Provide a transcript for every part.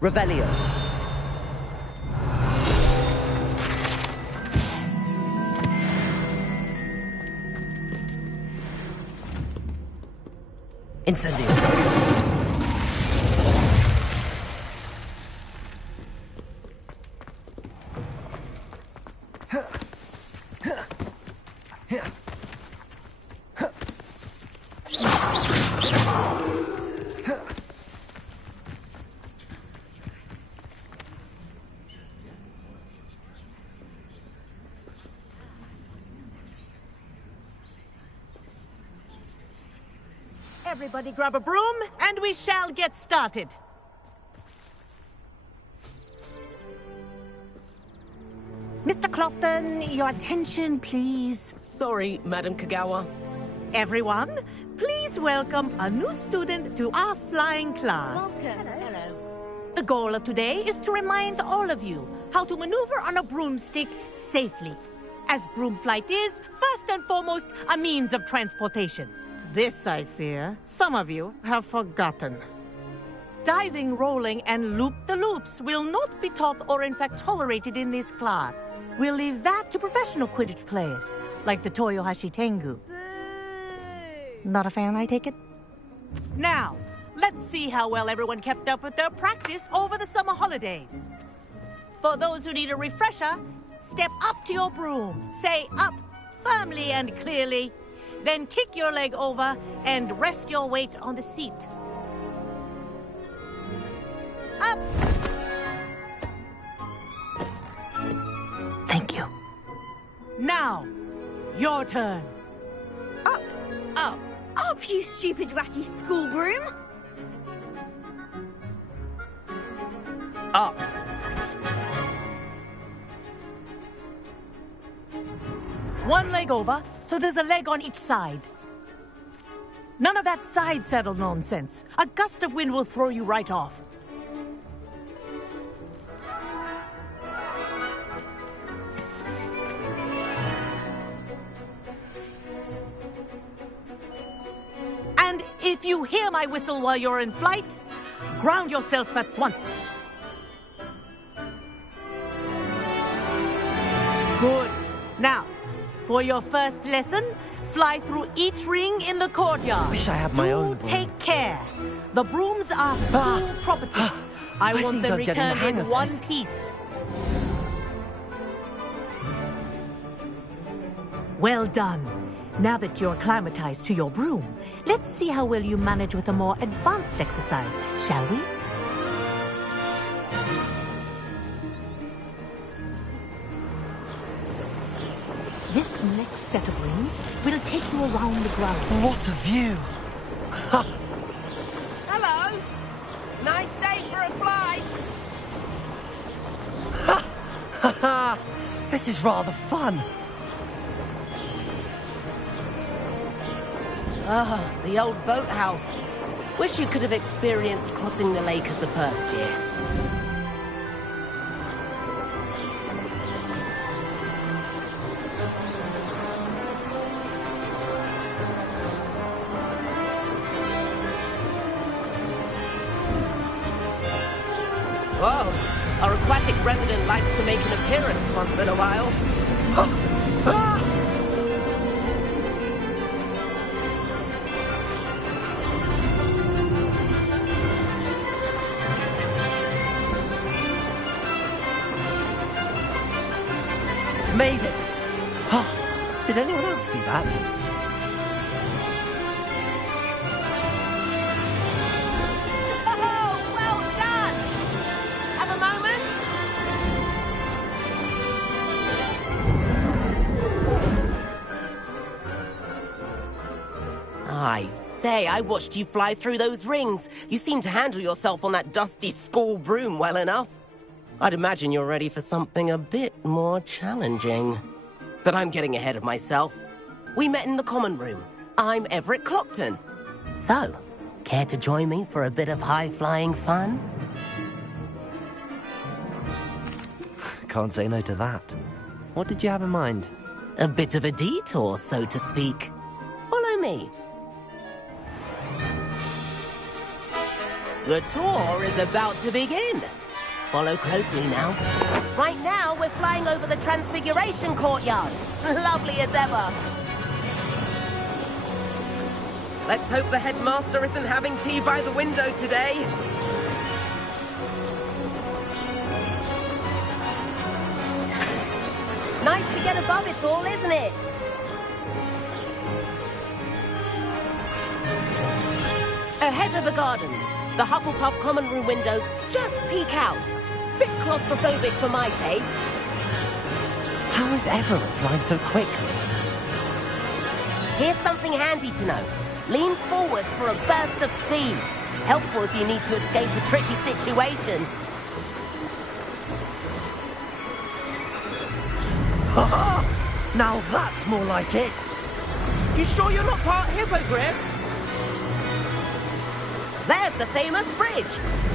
Revelio. Incendio. Everybody grab a broom, and we shall get started. Mr. Clopton, your attention, please. Sorry, Madam Kagawa. Everyone, please welcome a new student to our flying class. Welcome. Hello. The goal of today is to remind all of you how to maneuver on a broomstick safely, as broom flight is, first and foremost, a means of transportation. This, I fear, some of you have forgotten. Diving, rolling, and loop-the-loops will not be taught or in fact tolerated in this class. We'll leave that to professional Quidditch players, like the Toyohashi Tengu. Boo! Not a fan, I take it? Now, let's see how well everyone kept up with their practice over the summer holidays. For those who need a refresher, step up to your broom, say up, firmly and clearly, then kick your leg over and rest your weight on the seat. Up! Thank you. Now, your turn. Up! Up! Up, you stupid ratty school broom! Up. One leg over, so there's a leg on each side. None of that side saddle nonsense. A gust of wind will throw you right off. And if you hear my whistle while you're in flight, ground yourself at once. Good. Now, for your first lesson, fly through each ring in the courtyard. Wish I had my own broom. Take care. The brooms are school property. I want think them I'm getting the returned hang in of one this. piece. Well done. Now that you're acclimatized to your broom, let's see how well you manage with a more advanced exercise, shall we? This next set of rings will take you around the ground. What a view! Hello! Nice day for a flight! This is rather fun. Ah, the old boathouse. Wish you could have experienced crossing the lake as a first year. Whoa, our aquatic resident likes to make an appearance once in a while. Made it! Oh, did anyone else see that? Oh, well done! Have a moment? I say, I watched you fly through those rings. You seem to handle yourself on that dusty school broom well enough. I'd imagine you're ready for something a bit more challenging. But I'm getting ahead of myself. We met in the common room. I'm Everett Clopton. So, care to join me for a bit of high-flying fun? Can't say no to that. What did you have in mind? A bit of a detour, so to speak. Follow me. The tour is about to begin. Follow closely now. Right now, we're flying over the Transfiguration Courtyard. Lovely as ever. Let's hope the headmaster isn't having tea by the window today. Nice to get above it all, isn't it? Ahead of the gardens, the Hufflepuff common room windows just peek out. Bit claustrophobic for my taste. How is Everett flying so quickly? Here's something handy to know. Lean forward for a burst of speed. Helpful if you need to escape a tricky situation. Ha! Now that's more like it. You sure you're not part hippogriff? There's the famous bridge.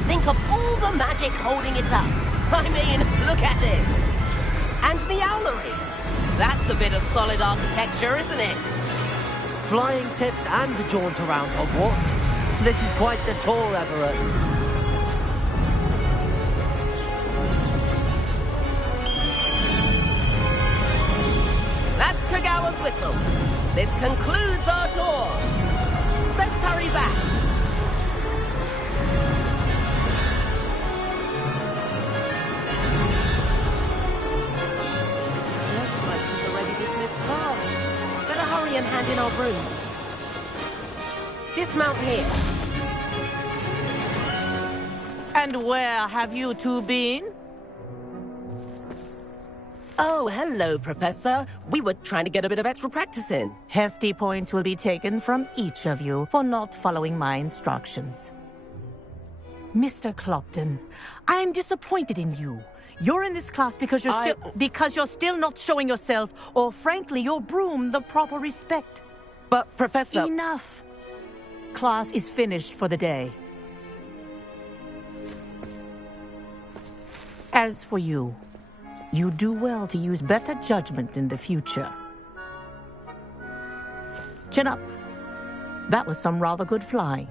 Think of all the magic holding it up. I mean, look at it. And Meowlery. That's a bit of solid architecture, isn't it? Flying tips and a jaunt around Hogwarts. This is quite the tour, Everett. That's Kagawa's whistle. This concludes our tour. Best hurry back. Looks like we've already dismissed class. Better hurry and hand in our brooms. Dismount here. And where have you two been? Oh, hello, Professor. We were trying to get a bit of extra practice in. Hefty points will be taken from each of you for not following my instructions. Mr. Clopton, I am disappointed in you. You're in this class because you're still not showing yourself, or frankly, your broom, the proper respect. But, Professor... Enough. Class is finished for the day. As for you, you do well to use better judgment in the future. Chin up. That was some rather good flying.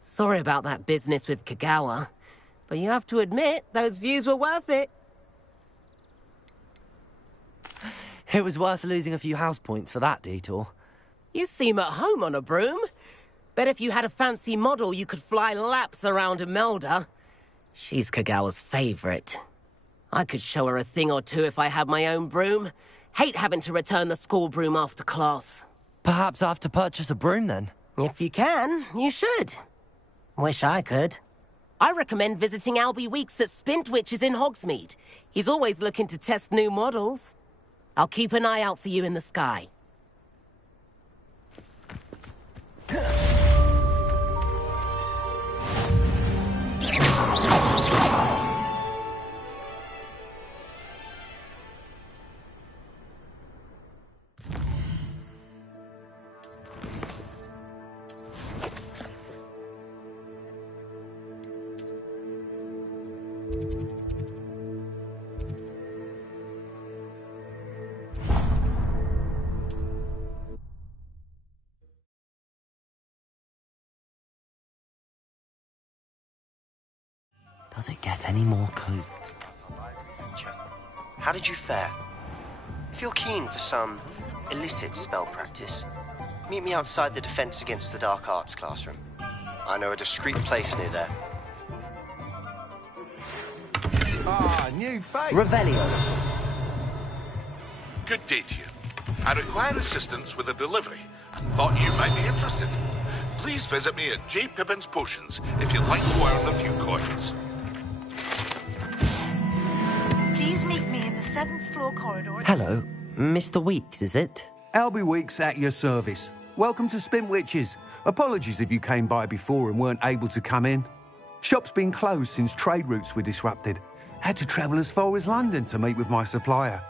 Sorry about that business with Kagawa, but you have to admit, those views were worth it. It was worth losing a few house points for that detour. You seem at home on a broom. Bet if you had a fancy model, you could fly laps around Imelda. She's Kagawa's favorite. I could show her a thing or two if I had my own broom. Hate having to return the school broom after class. Perhaps I have to purchase a broom then. If you can, you should. Wish I could. I recommend visiting Albie Weeks at Spintwitches in Hogsmeade. He's always looking to test new models. I'll keep an eye out for you in the sky. Does it get any more cool? How did you fare? If you're keen for some illicit spell practice, meet me outside the Defense Against the Dark Arts classroom. I know a discreet place near there. Ah, new face. Revelio. Good day to you. I require assistance with a delivery and thought you might be interested. Please visit me at J. Pippin's Potions if you'd like to earn a few coins. Please meet me in the 7th floor corridor. Hello, Mr. Weeks, is it? Albie Weeks at your service. Welcome to Spintwitches. Apologies if you came by before and weren't able to come in. Shop's been closed since trade routes were disrupted. Had to travel as far as London to meet with my supplier.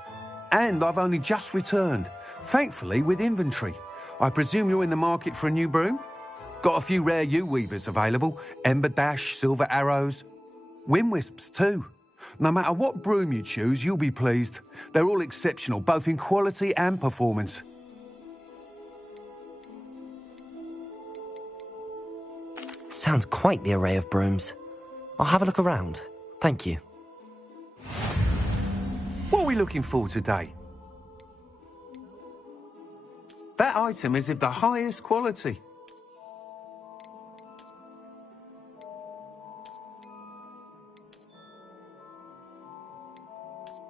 And I've only just returned, thankfully with inventory. I presume you're in the market for a new broom? Got a few rare yew weavers available. Ember Dash, Silver Arrows. Wind Wisps too. No matter what broom you choose, you'll be pleased. They're all exceptional, both in quality and performance. Sounds quite the array of brooms. I'll have a look around. Thank you. What are we looking for today? That item is of the highest quality.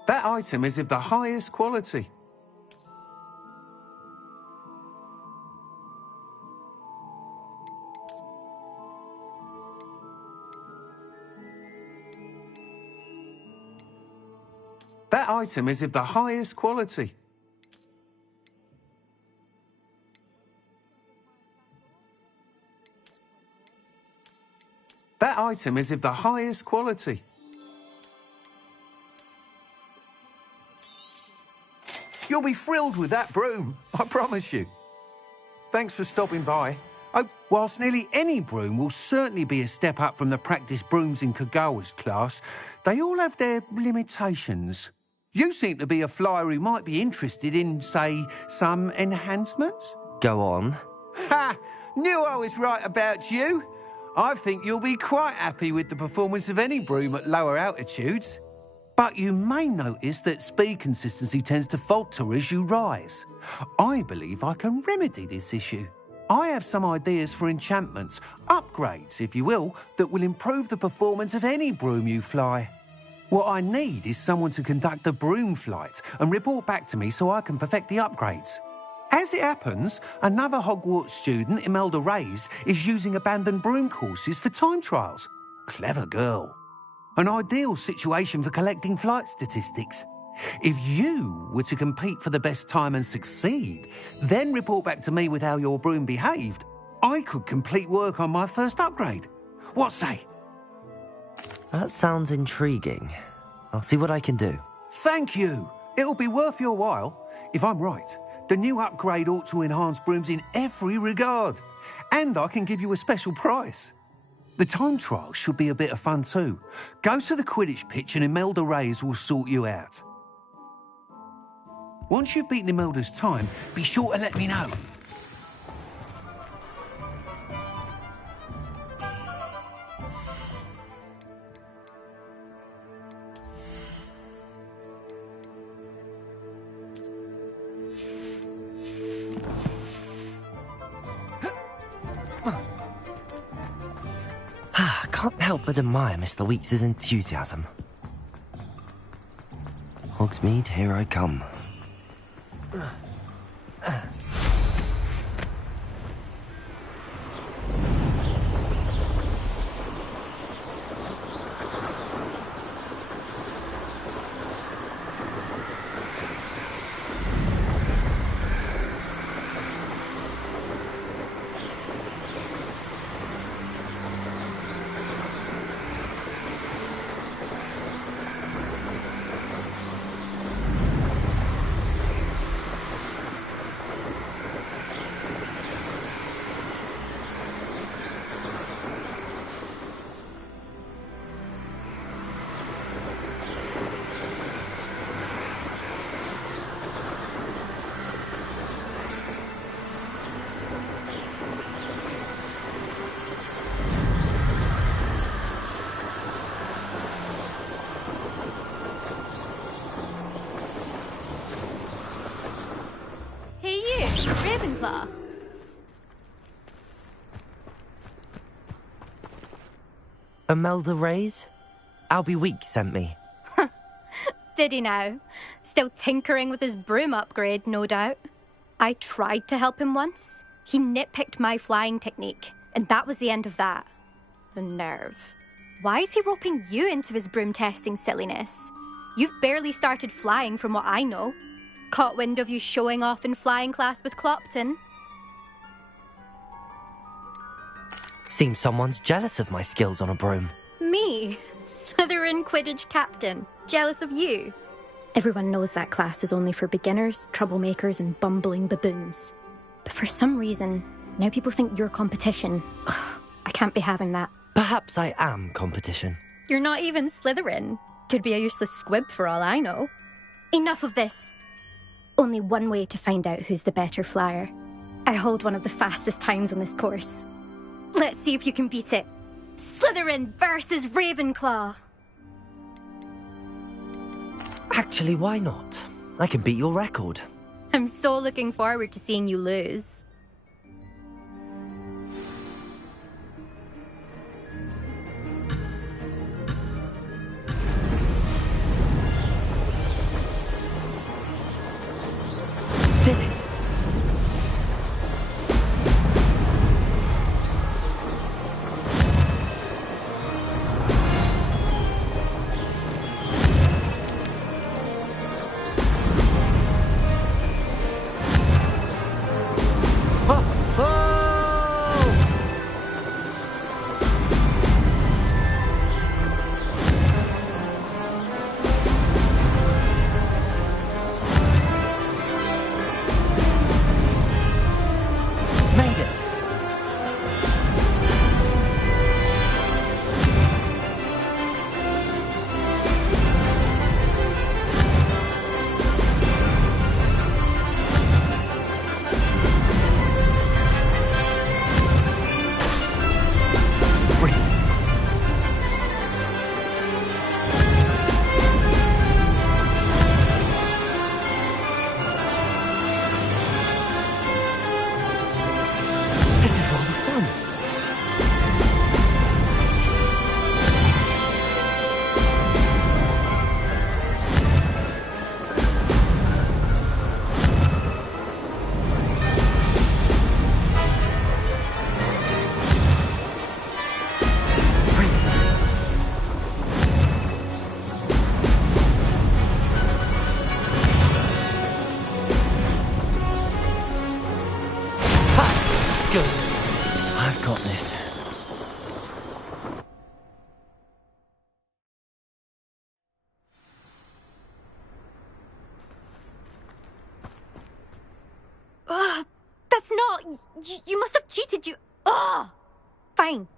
That item is of the highest quality. That item is of the highest quality. That item is of the highest quality. You'll be thrilled with that broom, I promise you. Thanks for stopping by. Oh, whilst nearly any broom will certainly be a step up from the practice brooms in Kagawa's class, they all have their limitations. You seem to be a flyer who might be interested in, say, some enhancements? Go on. Ha! Knew I was right about you. I think you'll be quite happy with the performance of any broom at lower altitudes. But you may notice that speed consistency tends to falter as you rise. I believe I can remedy this issue. I have some ideas for enchantments, upgrades, if you will, that will improve the performance of any broom you fly. What I need is someone to conduct a broom flight and report back to me so I can perfect the upgrades. As it happens, another Hogwarts student, Imelda Reyes, is using abandoned broom courses for time trials. Clever girl. An ideal situation for collecting flight statistics. If you were to compete for the best time and succeed, then report back to me with how your broom behaved, I could complete work on my first upgrade. What say? That sounds intriguing. I'll see what I can do. Thank you. It'll be worth your while. If I'm right, the new upgrade ought to enhance brooms in every regard. And I can give you a special price. The time trial should be a bit of fun too. Go to the Quidditch pitch and Imelda Reyes will sort you out. Once you've beaten Imelda's time, be sure to let me know. Can't help but admire Mr. Weeks' enthusiasm. Hogsmeade, here I come. Ravenclaw. Imelda Reyes? Albie Weeks sent me. Did he now? Still tinkering with his broom upgrade, no doubt. I tried to help him once. He nitpicked my flying technique, and that was the end of that. The nerve. Why is he roping you into his broom testing silliness? You've barely started flying from what I know. Caught wind of you showing off in flying class with Clopton. Seems someone's jealous of my skills on a broom. Me? Slytherin Quidditch captain. Jealous of you? Everyone knows that class is only for beginners, troublemakers, and bumbling baboons. But for some reason, now people think you're competition. Ugh, I can't be having that. Perhaps I am competition. You're not even Slytherin. Could be a useless squib for all I know. Enough of this. Only one way to find out who's the better flyer. I hold one of the fastest times on this course. Let's see if you can beat it. Slytherin versus Ravenclaw. Actually, why not? I can beat your record. I'm so looking forward to seeing you lose. Did it? Made it! Brilliant. This is rather fun. Brilliant. Ha! Good. I've got this. Ugh, that's not... You must have cheated, you... Ugh! Fine.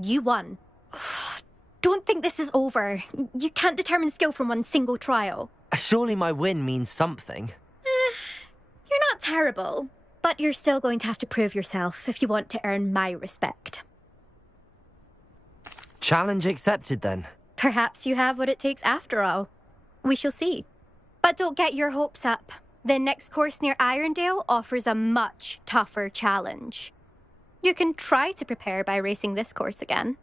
You won. Ugh, don't think this is over. You can't determine skill from one single trial. Surely my win means something. You're not terrible, but you're still going to have to prove yourself if you want to earn my respect. Challenge accepted then. Perhaps you have what it takes after all. We shall see. But don't get your hopes up. The next course near Irondale offers a much tougher challenge. You can try to prepare by racing this course again.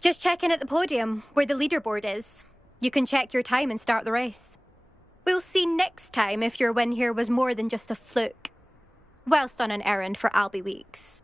Just check in at the podium, where the leaderboard is. You can check your time and start the race. We'll see next time if your win here was more than just a fluke. Whilst on an errand for Albie Weeks.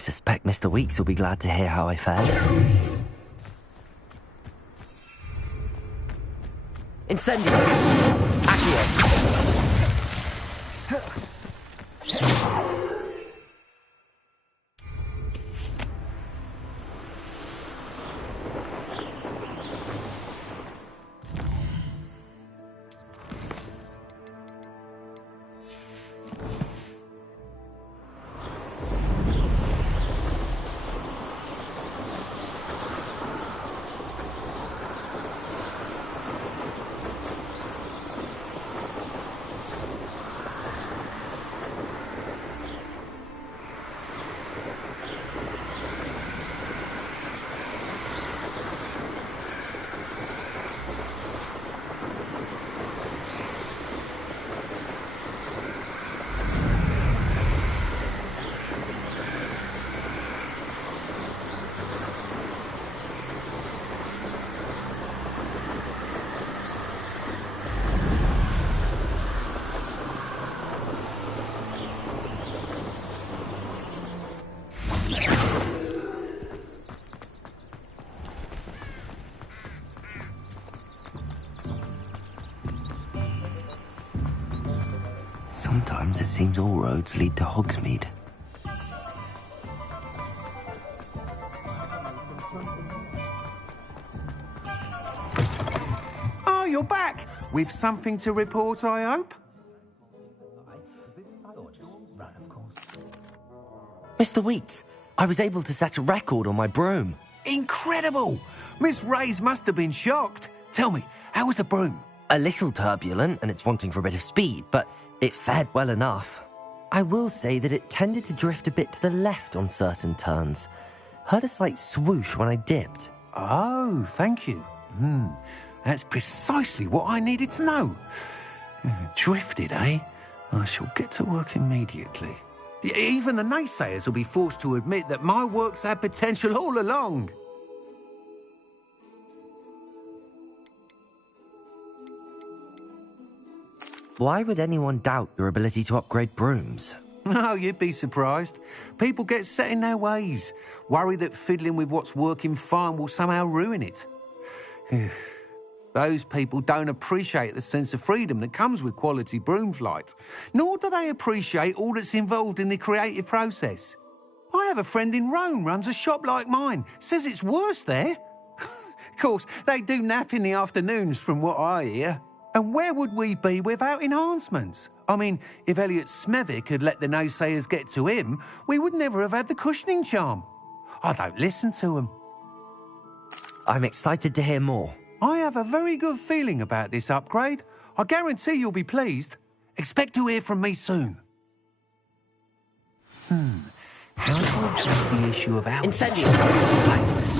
suspect Mr. Weeks will be glad to hear how I fared. Incendio! Accio! Sometimes it seems all roads lead to Hogsmeade. Oh, you're back! With something to report, I hope? Mr. Weeks, I was able to set a record on my broom. Incredible! Miss Reyes must have been shocked. Tell me, how was the broom? A little turbulent, and it's wanting for a bit of speed, but it fared well enough. I will say that it tended to drift a bit to the left on certain turns. Heard a slight swoosh when I dipped. Oh, thank you. That's precisely what I needed to know. Drifted, eh? I shall get to work immediately. Even the naysayers will be forced to admit that my work's had potential all along. Why would anyone doubt your ability to upgrade brooms? Oh, you'd be surprised. People get set in their ways, worry that fiddling with what's working fine will somehow ruin it. Those people don't appreciate the sense of freedom that comes with quality broom flight, nor do they appreciate all that's involved in the creative process. I have a friend in Rome runs a shop like mine, says it's worse there. Of course, they do nap in the afternoons from what I hear. And where would we be without enhancements? I mean, if Elliot Smethwick had let the naysayers get to him, we would never have had the cushioning charm. I don't listen to them. I'm excited to hear more. I have a very good feeling about this upgrade. I guarantee you'll be pleased. Expect to hear from me soon. How to address the issue of our... Incendio!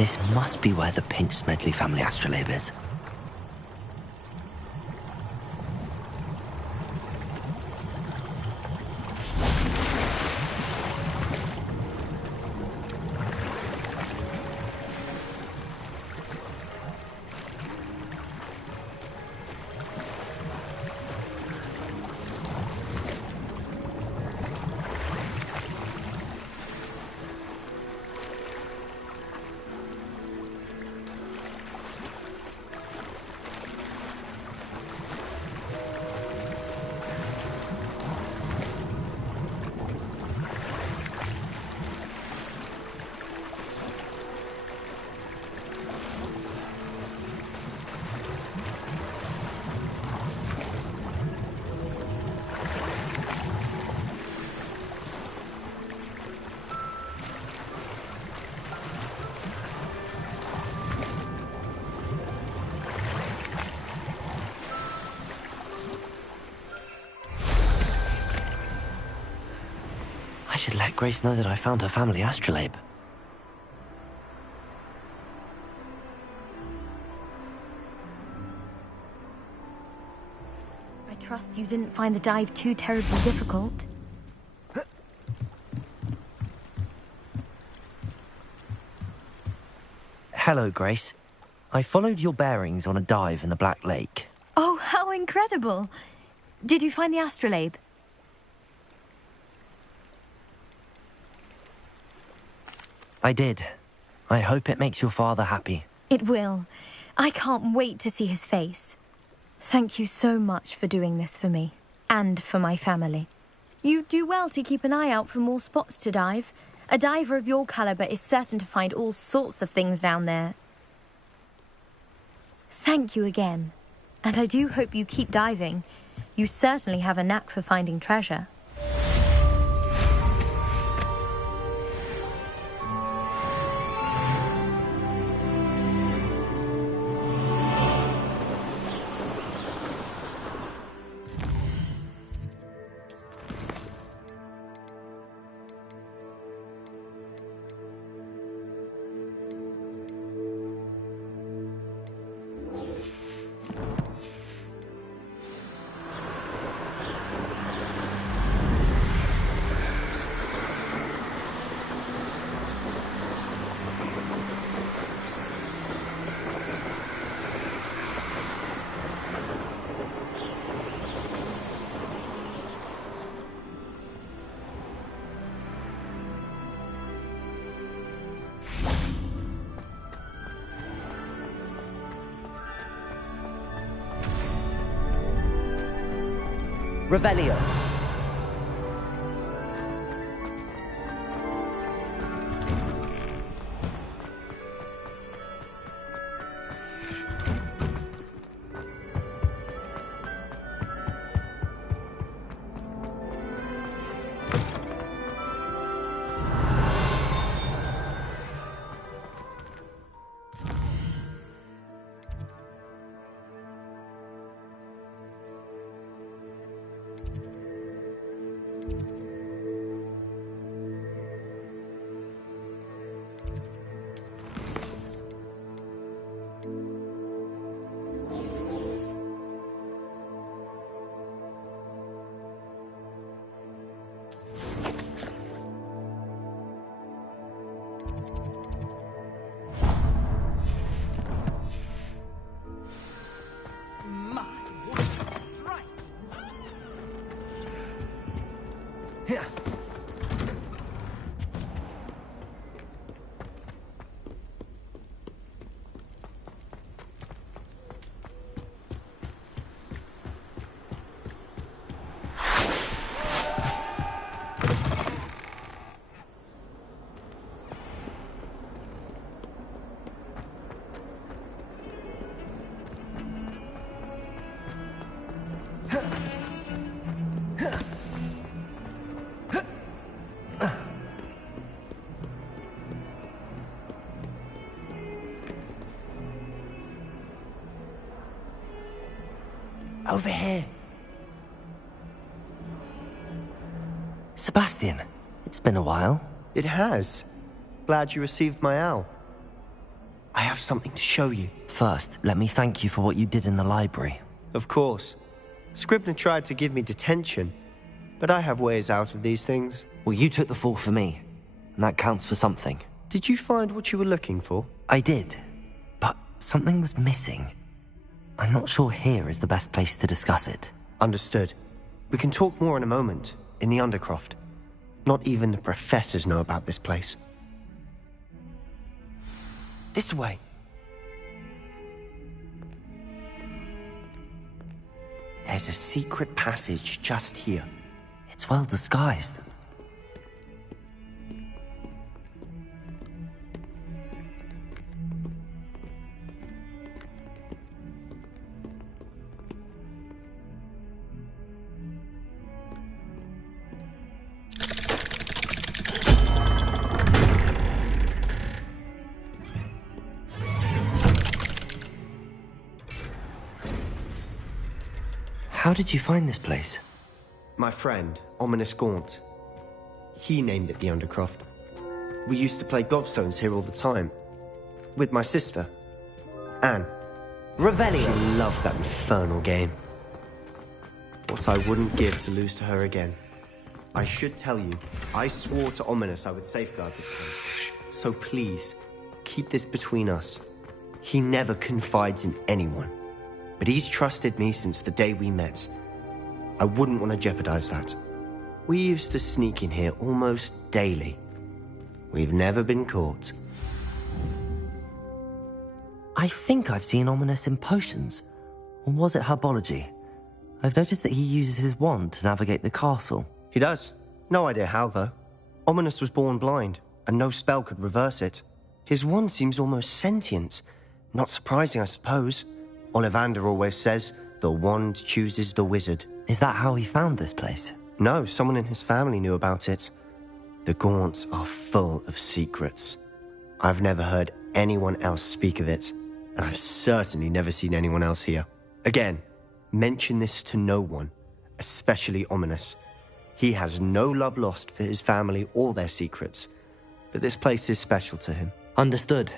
This must be where the Pinch Smedley family astrolabe is. I should let Grace know that I found her family astrolabe. I trust you didn't find the dive too terribly difficult. Hello, Grace. I followed your bearings on a dive in the Black Lake. Oh, how incredible! Did you find the astrolabe? I did. I hope it makes your father happy. It will. I can't wait to see his face. Thank you so much for doing this for me, and for my family. You do well to keep an eye out for more spots to dive. A diver of your caliber is certain to find all sorts of things down there. Thank you again. And I do hope you keep diving. You certainly have a knack for finding treasure. Revelio. Over here. Sebastian, it's been a while. It has. Glad you received my owl. I have something to show you. First, let me thank you for what you did in the library. Of course. Scribner tried to give me detention, but I have ways out of these things. Well, you took the fall for me, and that counts for something. Did you find what you were looking for? I did, but something was missing. I'm not sure here is the best place to discuss it. Understood. We can talk more in a moment, in the Undercroft. Not even the professors know about this place. This way. There's a secret passage just here. It's well disguised. How did you find this place? My friend, Ominous Gaunt. He named it the Undercroft. We used to play gobstones here all the time. With my sister, Anne. Revelio. She loved that infernal game. What I wouldn't give to lose to her again. I should tell you, I swore to Ominous I would safeguard this place. So please, keep this between us. He never confides in anyone. But he's trusted me since the day we met. I wouldn't want to jeopardize that. We used to sneak in here almost daily. We've never been caught. I think I've seen Ominous in potions. Or was it herbology? I've noticed that he uses his wand to navigate the castle. He does. No idea how, though. Ominous was born blind, and no spell could reverse it. His wand seems almost sentient. Not surprising, I suppose. Ollivander always says, the wand chooses the wizard. Is that how he found this place? No, someone in his family knew about it. The Gaunts are full of secrets. I've never heard anyone else speak of it, and I've certainly never seen anyone else here. Again, mention this to no one, especially Ominous. He has no love lost for his family or their secrets, but this place is special to him. Understood.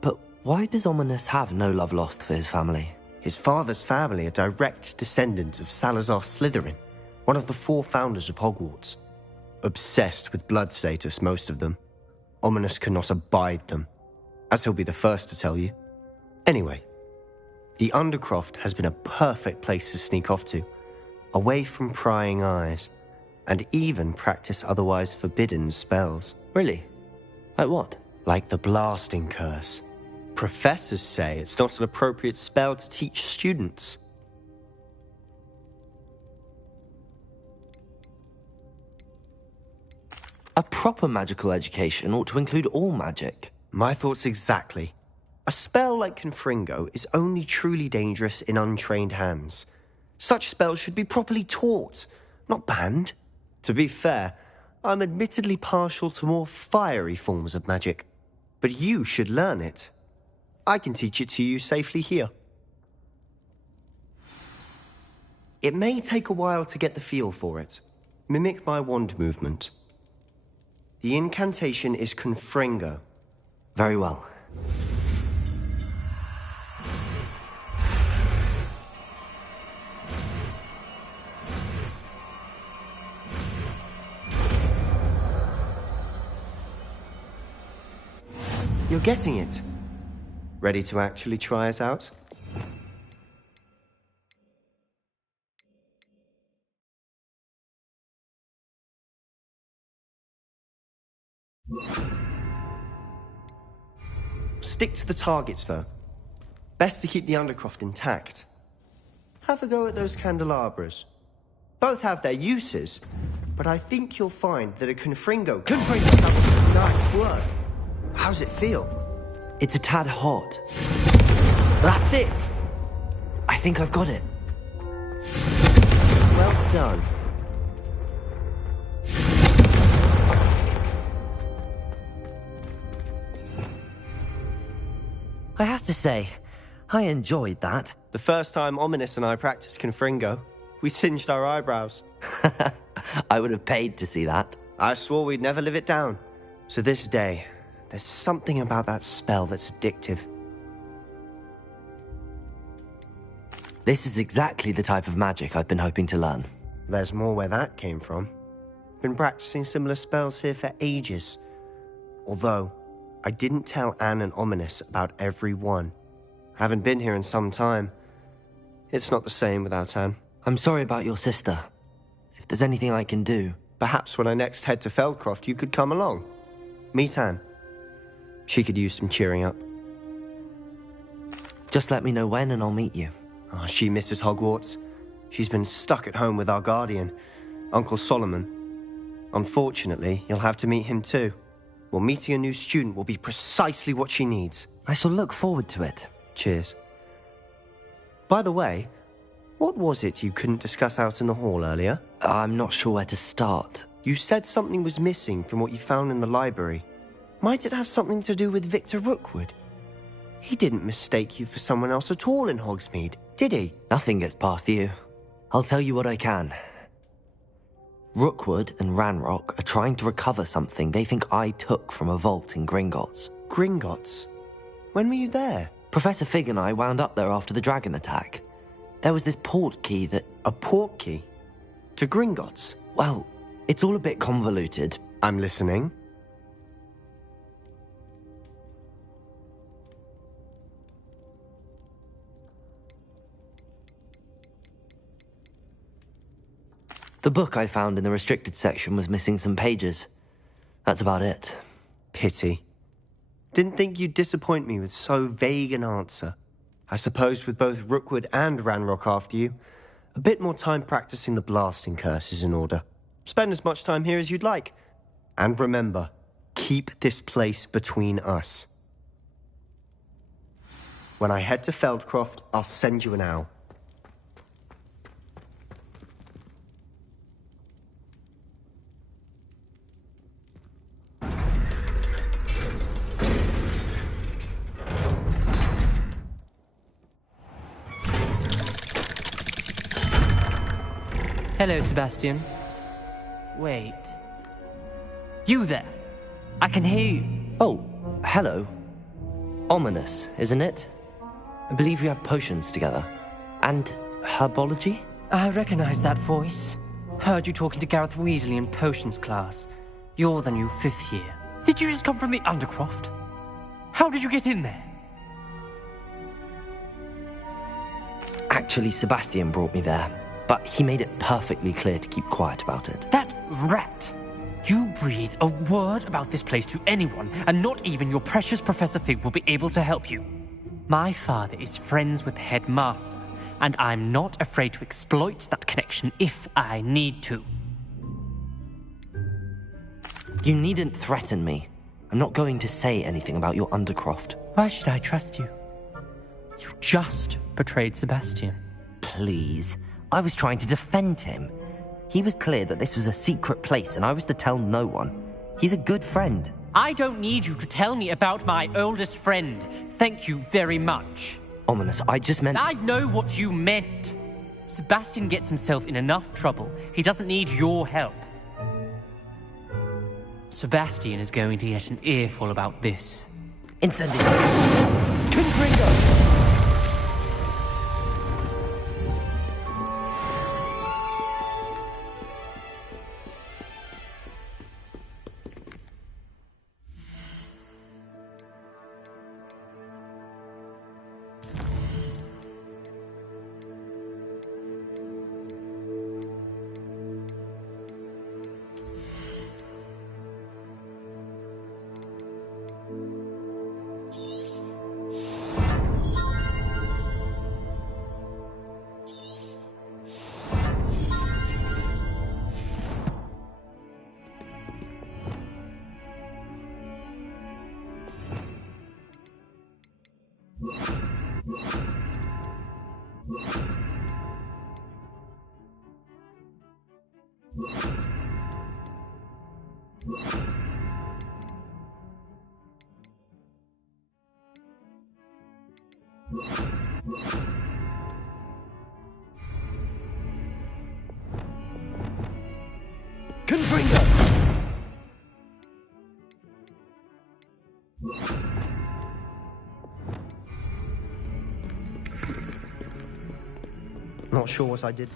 But why does Ominous have no love lost for his family? His father's family are direct descendants of Salazar Slytherin, one of the 4 founders of Hogwarts. Obsessed with blood status, most of them. Ominous cannot abide them, as he'll be the first to tell you. Anyway, the Undercroft has been a perfect place to sneak off to, away from prying eyes, and even practice otherwise forbidden spells. Really? Like what? Like the Blasting Curse. Professors say it's not an appropriate spell to teach students. A proper magical education ought to include all magic. My thoughts exactly. A spell like Confringo is only truly dangerous in untrained hands. Such spells should be properly taught, not banned. To be fair, I'm admittedly partial to more fiery forms of magic. But you should learn it. I can teach it to you safely here. It may take a while to get the feel for it. Mimic my wand movement. The incantation is Confringo. Very well. You're getting it. Ready to actually try it out? Stick to the targets, though. Best to keep the Undercroft intact. Have a go at those candelabras. Both have their uses, but I think you'll find that a Confringo... Nice work. How's it feel? It's a tad hot. That's it! I think I've got it. Well done. I have to say, I enjoyed that. The first time Ominous and I practiced Confringo, we singed our eyebrows. I would have paid to see that. I swore we'd never live it down. So this day, There's something about that spell that's addictive. This is exactly the type of magic I've been hoping to learn. There's more where that came from. Been practicing similar spells here for ages. Although, I didn't tell Anne and Ominous about every one. Haven't been here in some time. It's not the same without Anne. I'm sorry about your sister. If there's anything I can do... Perhaps when I next head to Feldcroft, you could come along. Meet Anne. She could use some cheering up. Just let me know when and I'll meet you. Oh, she misses Hogwarts. She's been stuck at home with our guardian, Uncle Solomon. Unfortunately, you'll have to meet him too. Well, meeting a new student will be precisely what she needs. I shall look forward to it. Cheers. By the way, what was it you couldn't discuss out in the hall earlier? I'm not sure where to start. You said something was missing from what you found in the library. Might it have something to do with Victor Rookwood? He didn't mistake you for someone else at all in Hogsmeade, did he? Nothing gets past you. I'll tell you what I can. Rookwood and Ranrock are trying to recover something they think I took from a vault in Gringotts. Gringotts? When were you there? Professor Fig and I wound up there after the dragon attack. There was this port key that... A port key? To Gringotts? Well, it's all a bit convoluted. I'm listening. The book I found in the restricted section was missing some pages. That's about it. Pity. Didn't think you'd disappoint me with so vague an answer. I suppose with both Rookwood and Ranrock after you, a bit more time practicing the blasting curse is in order. Spend as much time here as you'd like. And remember, keep this place between us. When I head to Feldcroft, I'll send you an owl. Hello, Sebastian. Wait. You there? I can hear you. Oh, hello. Ominous, isn't it? I believe we have potions together. And herbology? I recognize that voice. Heard you talking to Gareth Weasley in potions class. You're the new 5th year. Did you just come from the Undercroft? How did you get in there? Actually, Sebastian brought me there. But he made it perfectly clear to keep quiet about it. That rat! You breathe a word about this place to anyone, and not even your precious Professor Fig will be able to help you. My father is friends with the headmaster, and I'm not afraid to exploit that connection if I need to. You needn't threaten me. I'm not going to say anything about your Undercroft. Why should I trust you? You just betrayed Sebastian. Please. I was trying to defend him. He was clear that this was a secret place and I was to tell no one. He's a good friend. I don't need you to tell me about my oldest friend. Thank you very much. Ominous, I just meant... I know what you meant. Sebastian gets himself in enough trouble. He doesn't need your help. Sebastian is going to get an earful about this. Incendiary! Confringo! Confringo! Not sure what I did.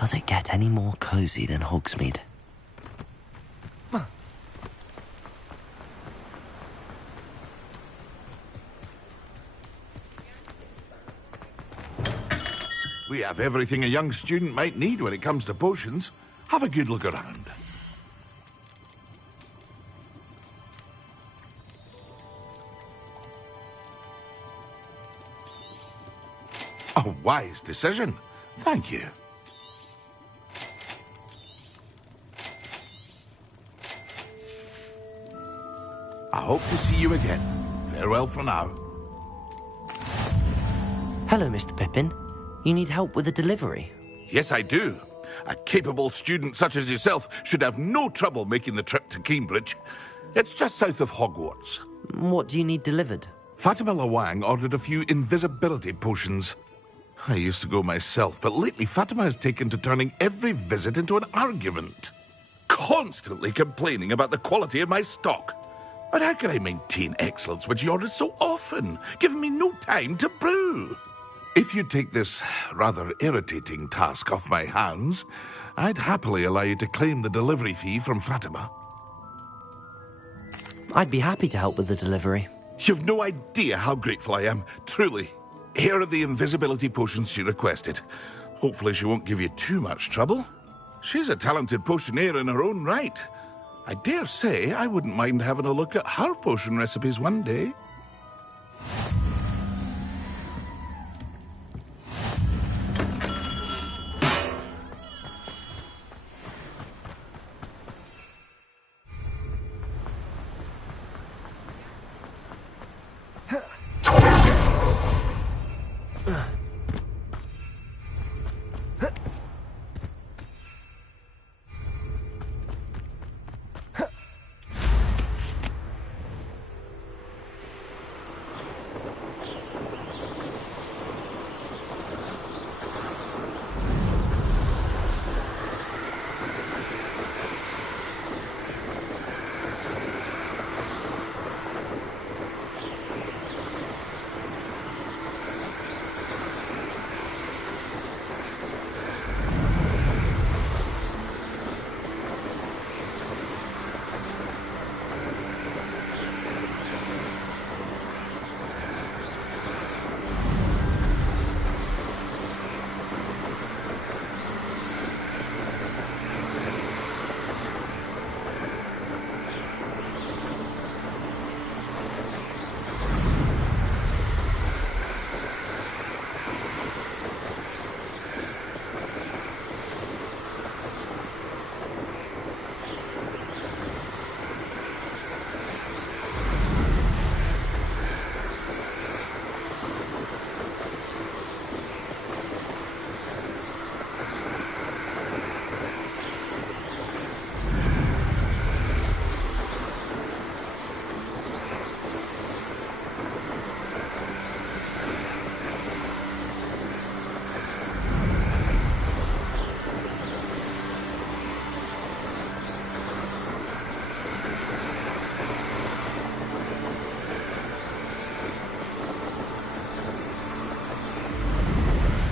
Does it get any more cozy than Hogsmeade? We have everything a young student might need when it comes to potions. Have a good look around. A wise decision. Thank you. I hope to see you again. Farewell for now. Hello, Mr. Pippin. You need help with a delivery? Yes, I do. A capable student such as yourself should have no trouble making the trip to Cambridge. It's just south of Hogwarts. What do you need delivered? Fatima Lawang ordered a few invisibility potions. I used to go myself, but lately Fatima has taken to turning every visit into an argument. Constantly complaining about the quality of my stock. But how can I maintain excellence when she orders so often, giving me no time to brew? If you take this rather irritating task off my hands, I'd happily allow you to claim the delivery fee from Fatima. I'd be happy to help with the delivery. You've no idea how grateful I am, truly. Here are the invisibility potions she requested. Hopefully she won't give you too much trouble. She's a talented potioneer in her own right. I dare say I wouldn't mind having a look at her potion recipes one day.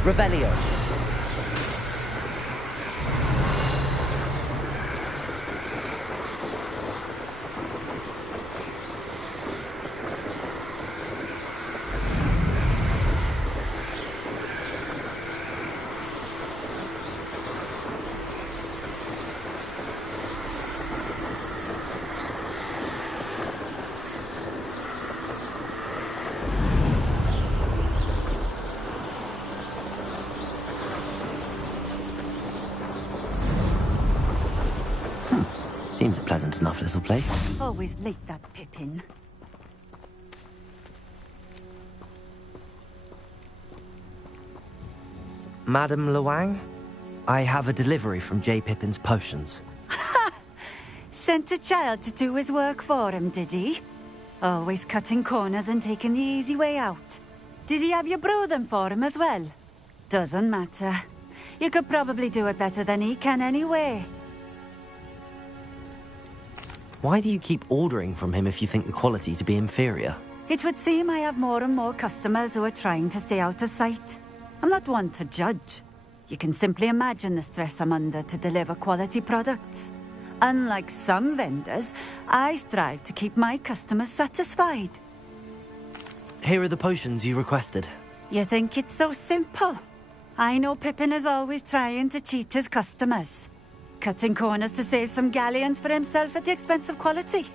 Revelio. Seems a pleasant enough little place. Always like that Pippin. Madam Lawang, I have a delivery from J. Pippin's Potions. Sent a child to do his work for him, did he? Always cutting corners and taking the easy way out. Did he have you brew them for him as well? Doesn't matter. You could probably do it better than he can anyway. Why do you keep ordering from him if you think the quality to be inferior? It would seem I have more and more customers who are trying to stay out of sight. I'm not one to judge. You can simply imagine the stress I'm under to deliver quality products. Unlike some vendors, I strive to keep my customers satisfied. Here are the potions you requested. You think it's so simple? I know Pippin is always trying to cheat his customers. Cutting corners to save some galleons for himself at the expense of quality.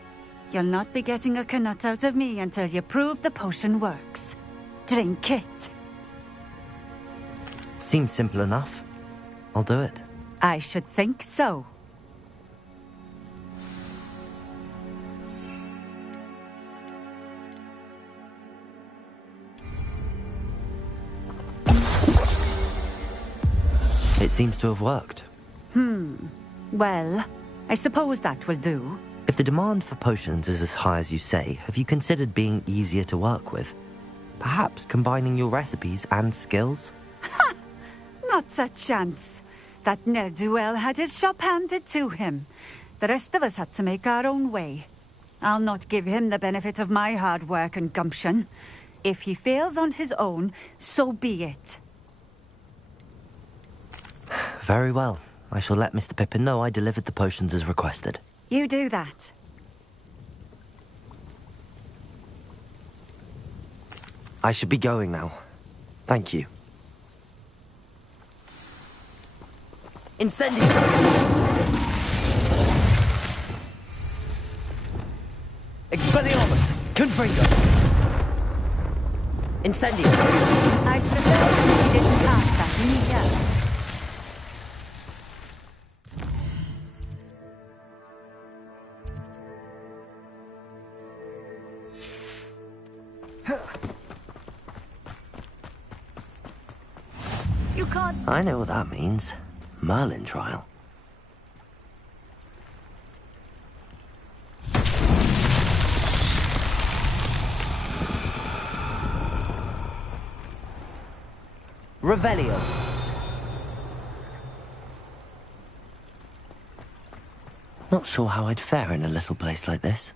You'll not be getting a canut out of me until you prove the potion works. Drink it. Seems simple enough. I'll do it. I should think so. It seems to have worked. Well, I suppose that will do. If the demand for potions is as high as you say, have you considered being easier to work with? Perhaps combining your recipes and skills? Not a chance. That ne'er-do-well had his shop handed to him. The rest of us had to make our own way. I'll not give him the benefit of my hard work and gumption. If he fails on his own, so be it. Very well. I shall let Mr. Pippin know I delivered the potions as requested. You do that. I should be going now. Thank you. Incendio! Expelliarmus! Confringo! Incendio! I'd prefer if you didn't cast that either. You can't... I know what that means. Merlin trial. Revelio. Not sure how I'd fare in a little place like this.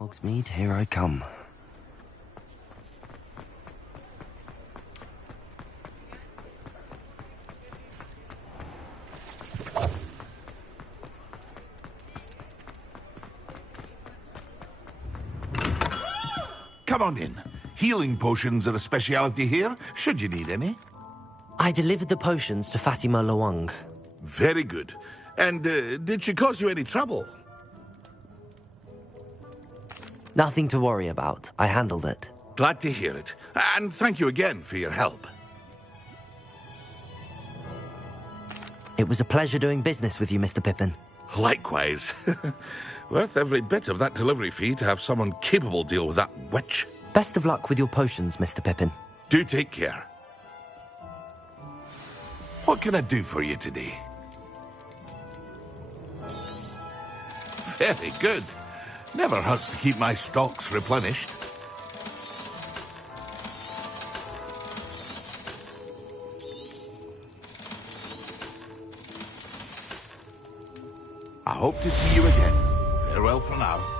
Hogsmeade, here I come. Come on in. Healing potions are a speciality here, should you need any. I delivered the potions to Fatima Lawang. Very good. And did she cause you any trouble? Nothing to worry about. I handled it. Glad to hear it. And thank you again for your help. It was a pleasure doing business with you, Mr. Pippin. Likewise. Worth every bit of that delivery fee to have someone capable deal with that witch. Best of luck with your potions, Mr. Pippin. Do take care. What can I do for you today? Very good. Never hurts to keep my stocks replenished. I hope to see you again. Farewell for now.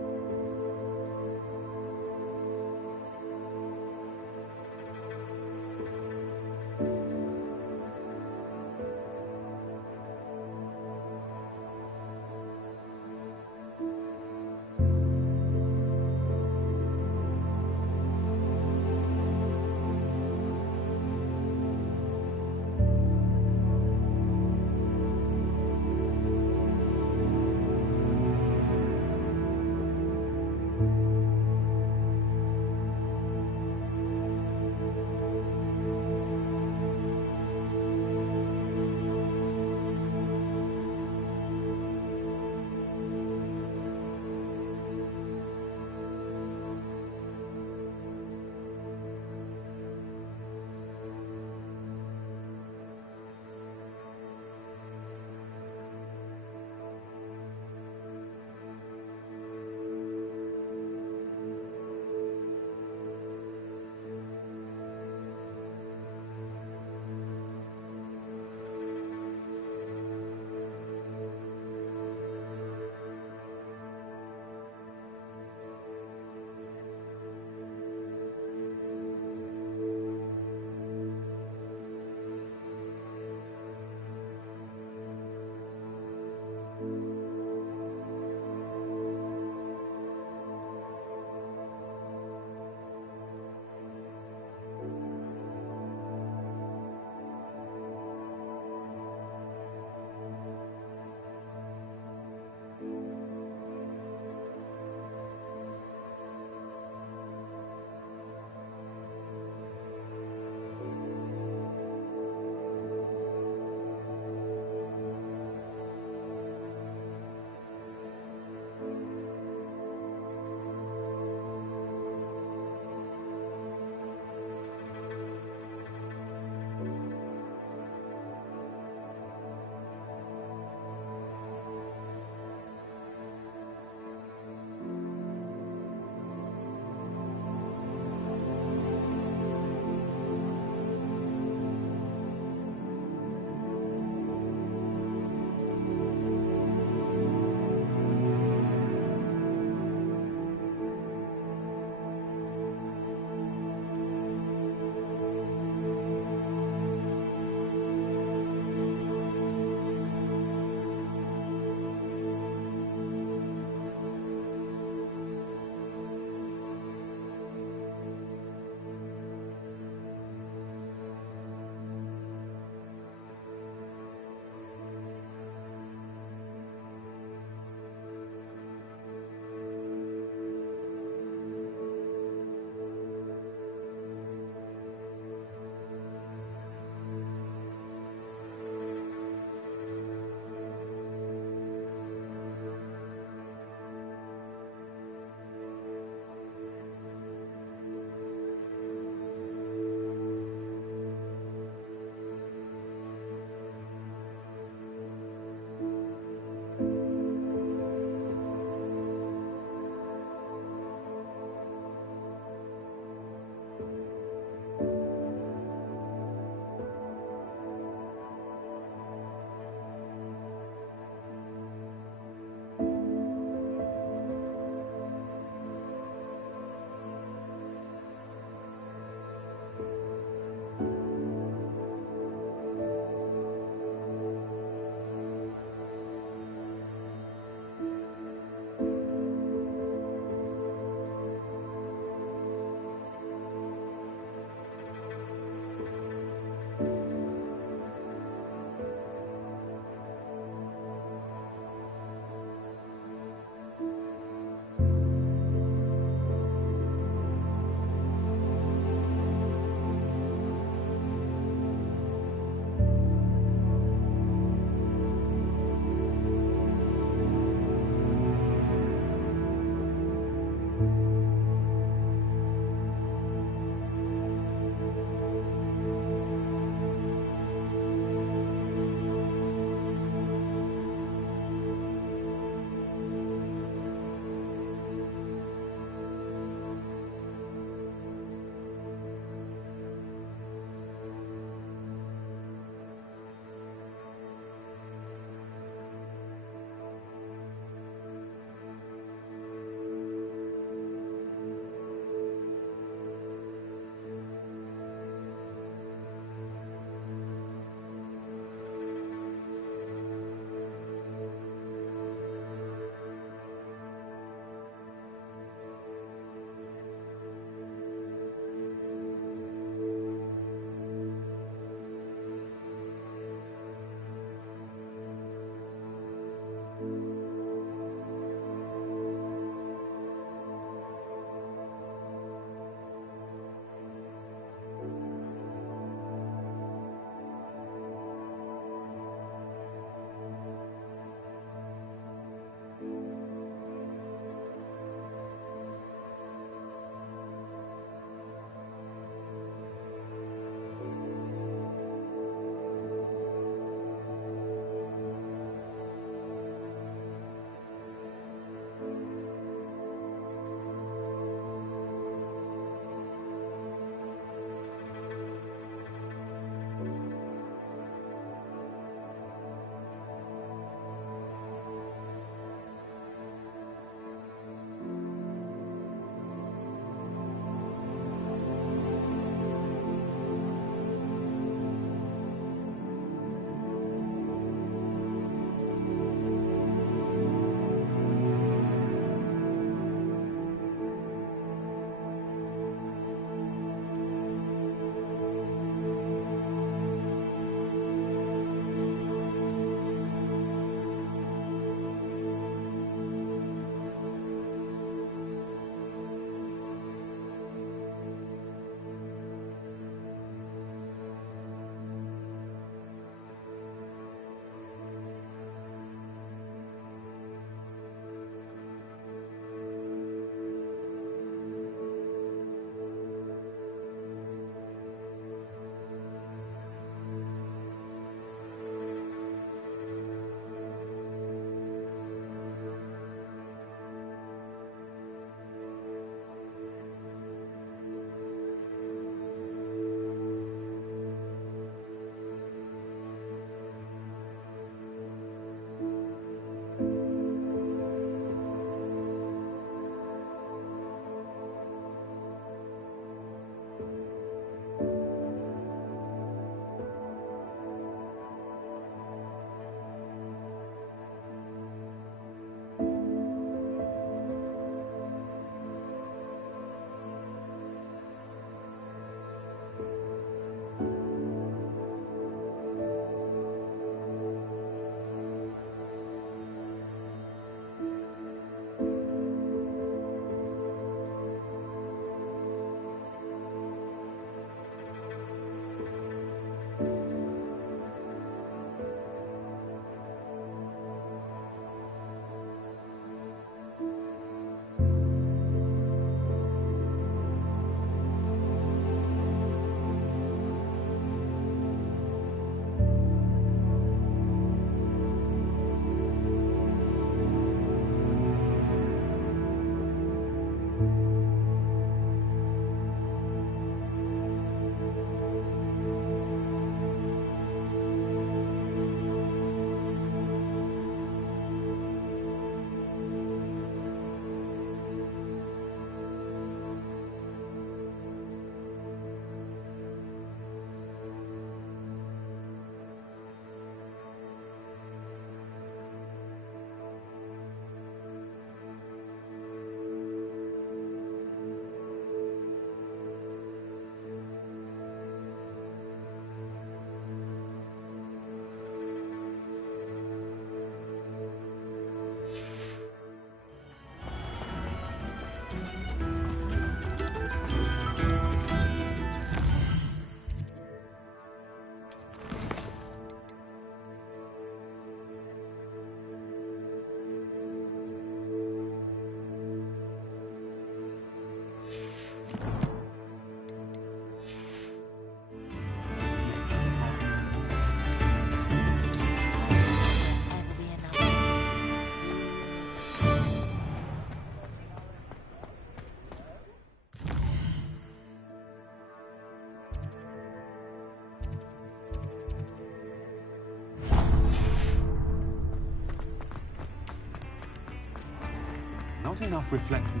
Not enough reflection.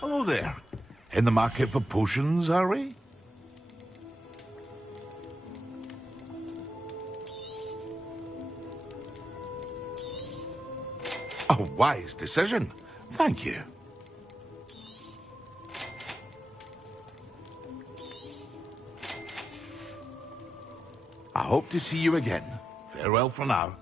Hello there. In the market for potions, are we? A wise decision. Thank you. I hope to see you again. Farewell for now.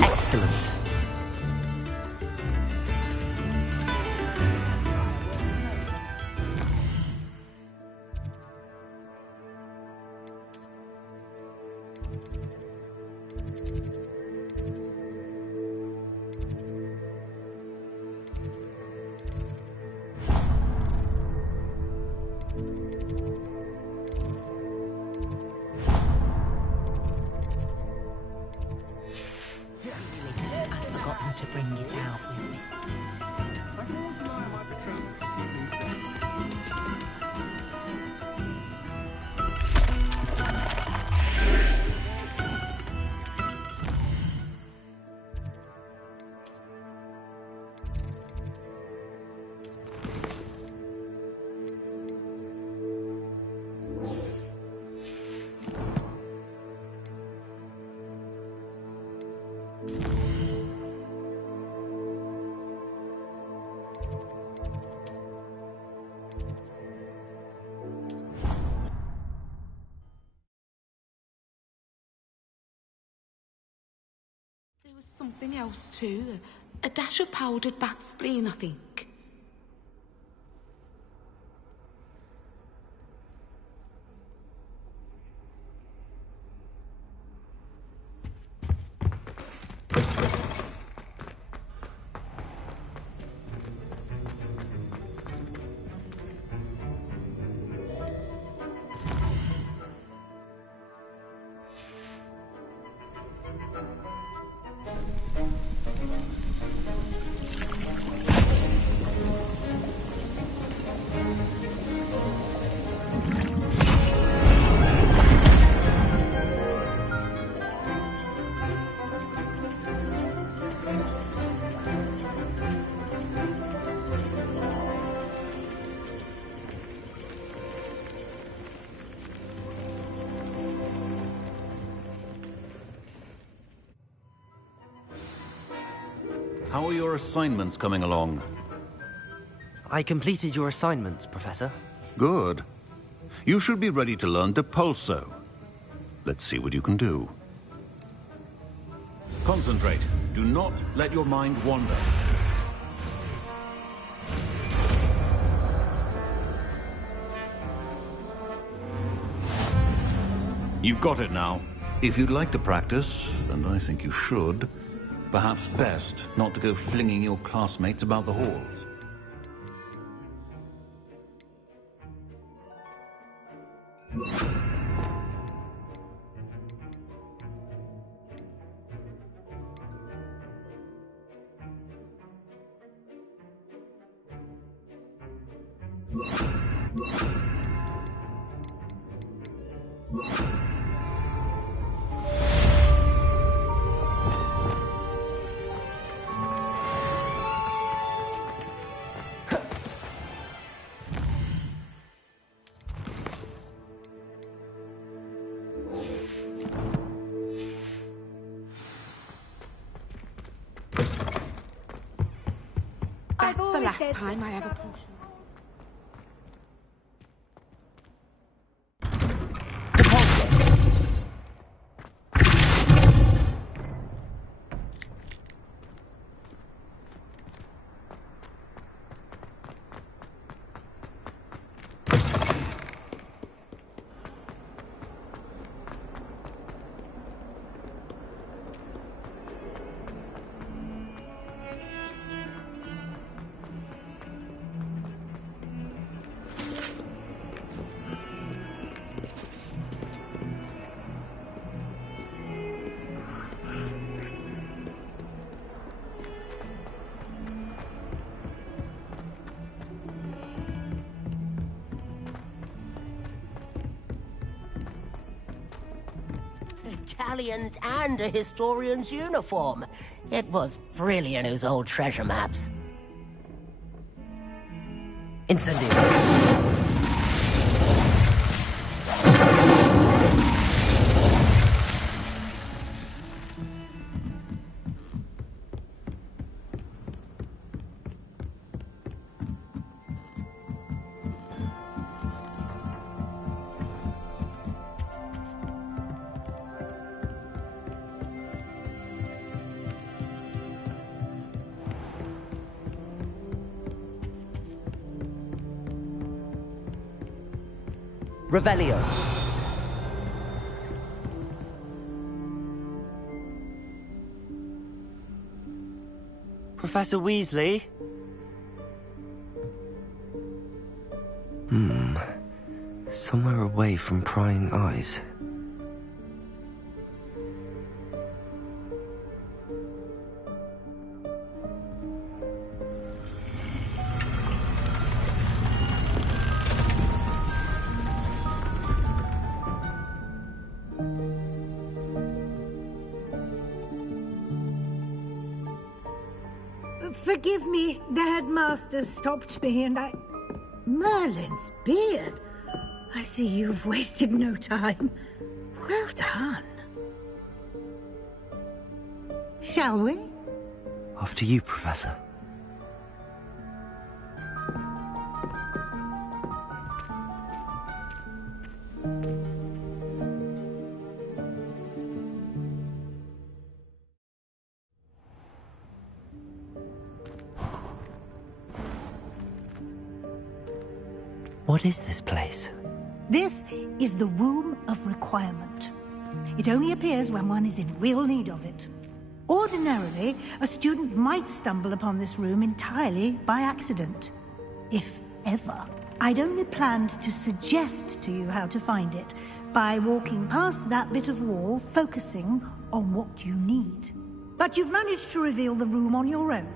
Excellent. Forgotten to bring you out with me. There was something else too. A dash of powdered bat spleen, I think. How are your assignments coming along? I completed your assignments, Professor. Good. You should be ready to learn Depulso. Let's see what you can do. Concentrate. Do not let your mind wander. You've got it now. If you'd like to practice, and I think you should, perhaps best not to go flinging your classmates about the halls. That's the last time I have a potion. Galleons and a historian's uniform. It was brilliant, those old treasure maps. Incendio. Revelio. Professor Weasley? Somewhere away from prying eyes. Forgive me, the headmaster stopped me and I... Merlin's beard. I see you've wasted no time. Well done. Shall we? After you, Professor. What is this place? This is the Room of Requirement. It only appears when one is in real need of it. Ordinarily, a student might stumble upon this room entirely by accident. If ever. I'd only planned to suggest to you how to find it by walking past that bit of wall, focusing on what you need. But you've managed to reveal the room on your own.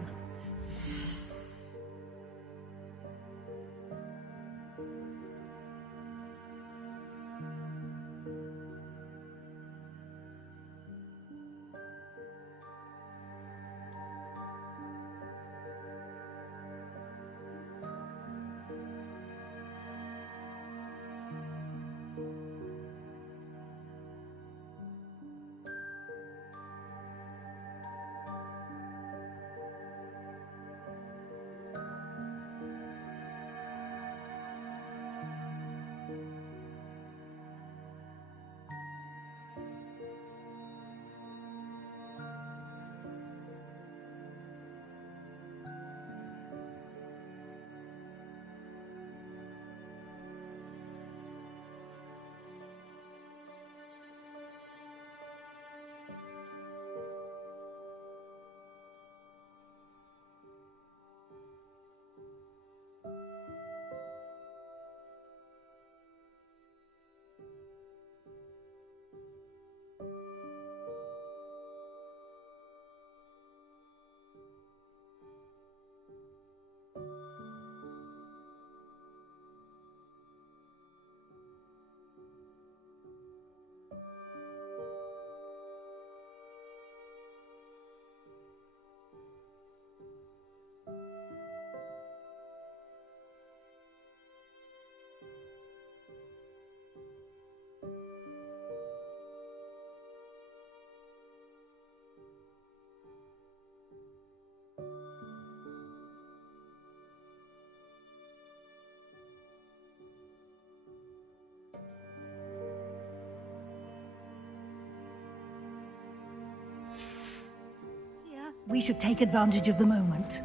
We should take advantage of the moment.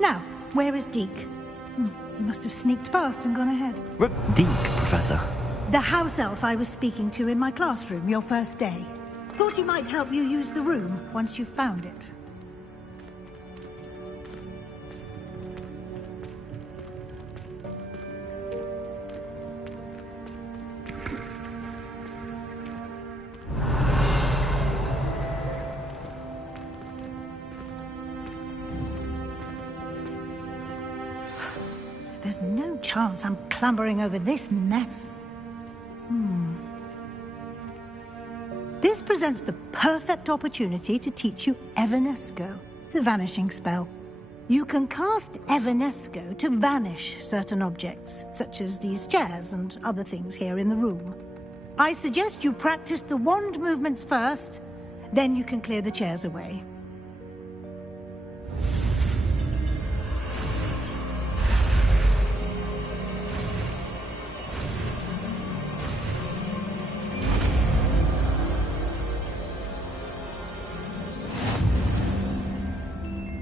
Now, where is Deke? He must have sneaked past and gone ahead. Deke, Professor. The house elf I was speaking to in my classroom your first day. Thought he might help you use the room once you've found it. There's no chance I'm clambering over this mess. This presents the perfect opportunity to teach you Evanesco, the vanishing spell. You can cast Evanesco to vanish certain objects, such as these chairs and other things here in the room. I suggest you practice the wand movements first, then you can clear the chairs away.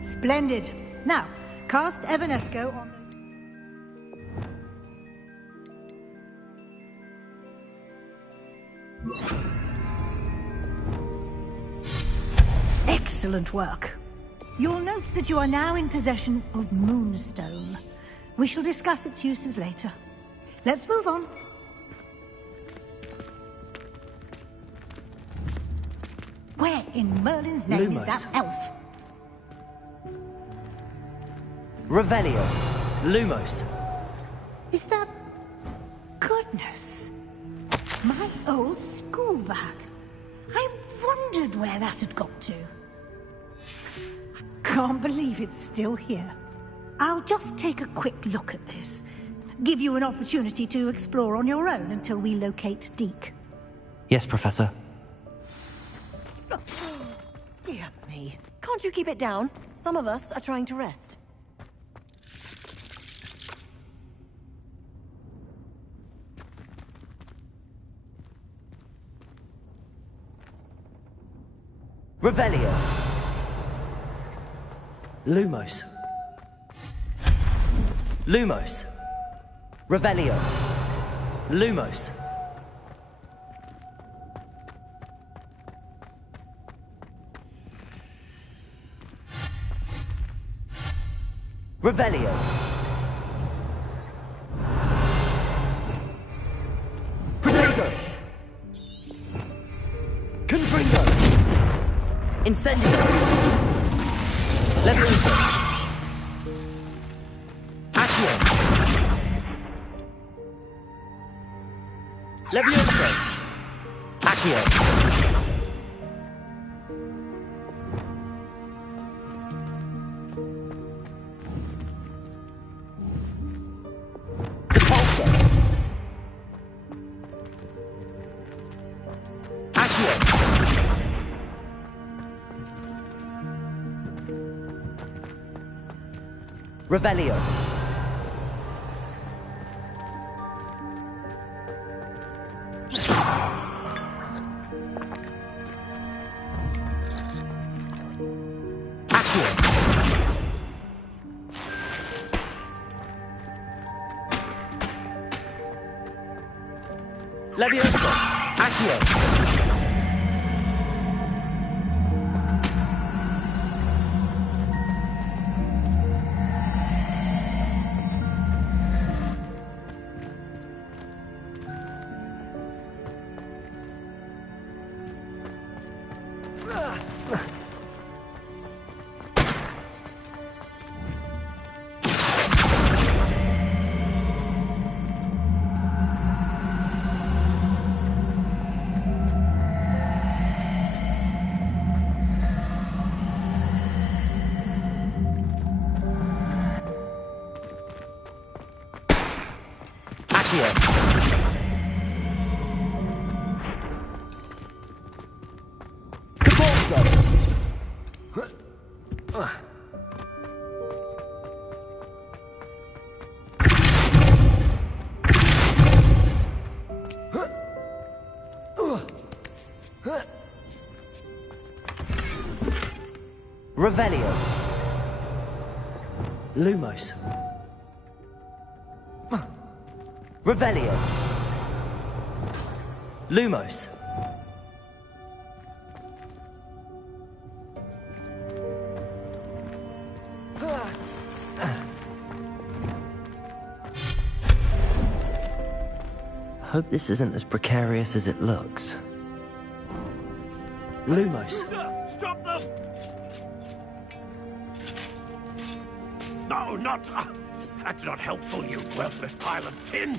Splendid. Now, cast Evanesco on the... Excellent work. You'll note that you are now in possession of Moonstone. We shall discuss its uses later. Let's move on. Where in Merlin's name is that elf? Revelio. Lumos. Is that... Goodness. My old school bag. I wondered where that had got to. I can't believe it's still here. I'll just take a quick look at this. Give you an opportunity to explore on your own until we locate Deke. Yes, Professor. Dear me. Can't you keep it down? Some of us are trying to rest. Revelio. Lumos. Lumos. Revelio. Lumos. Revelio. Protego. Confringo. Incendio. Levioso. Accio. Levioso. Accio. Depulso. Accio. Revelio. Accio. Levioso. Accio. Revelio. Lumos. Revelio. Lumos. Hope this isn't as precarious as it looks. Lumos. Stop them! No, not... that's not helpful, you worthless pile of tin!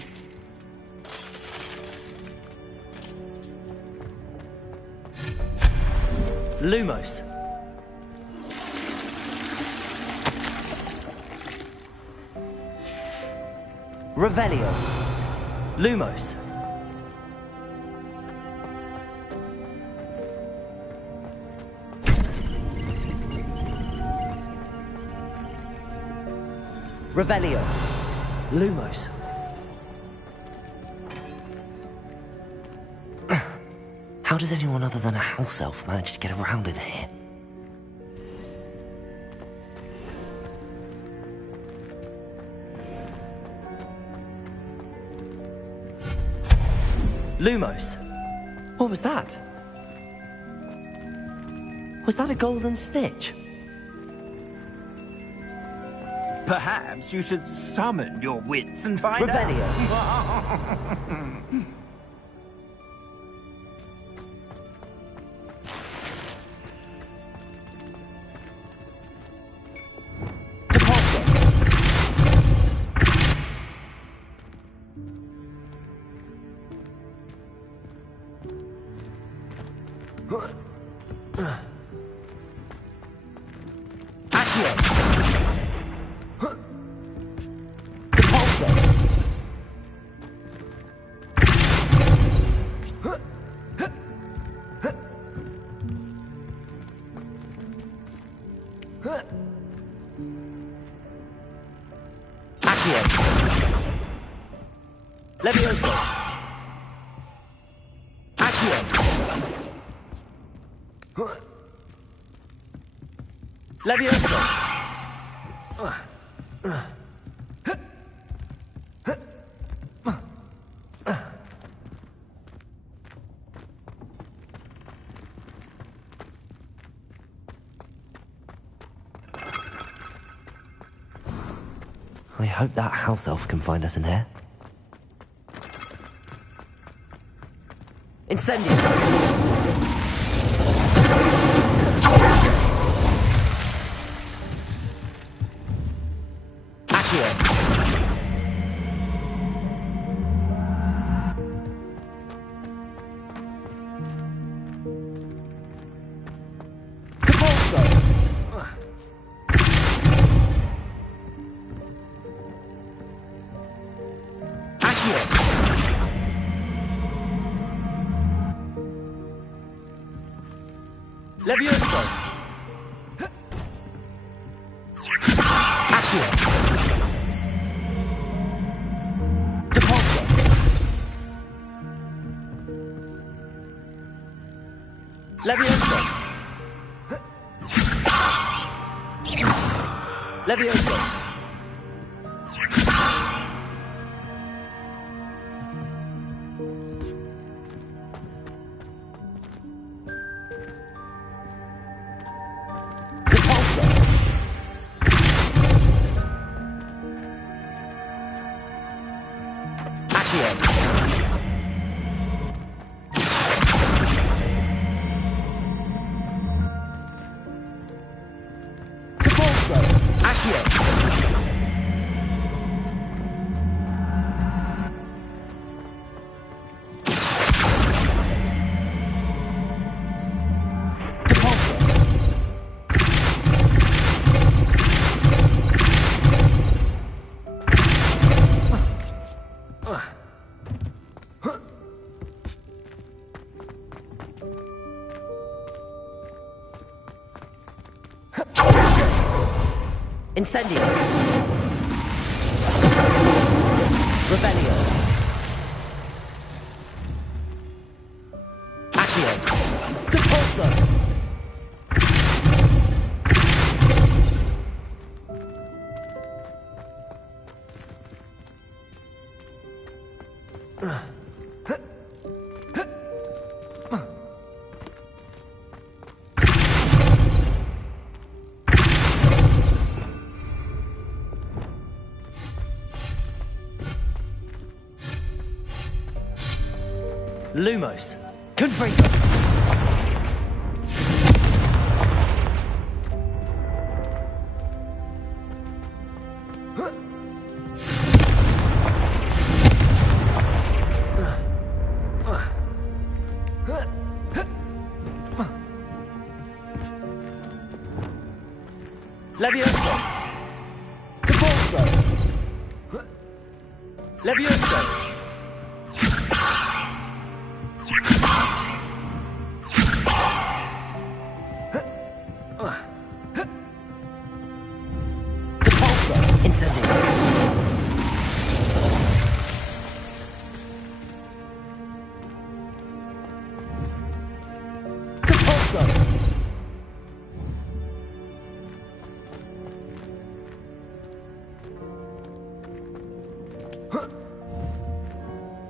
Lumos. Revelio. Lumos. Revelio. Lumos. How does anyone other than a house elf manage to get around in here? Lumos. What was that? Was that a golden stitch? Perhaps you should summon your wits and find Revelio. Levioso. Accio. Levioso. I hope that house elf can find us in here. Incendio! Accio! Capolso! Accio! Levioso! Accio! Deposo! Levioso! Levioso! Incendio! Revelio! Accio! Compulso! Lumos. Confront. Levioso. Depulso. Levioso.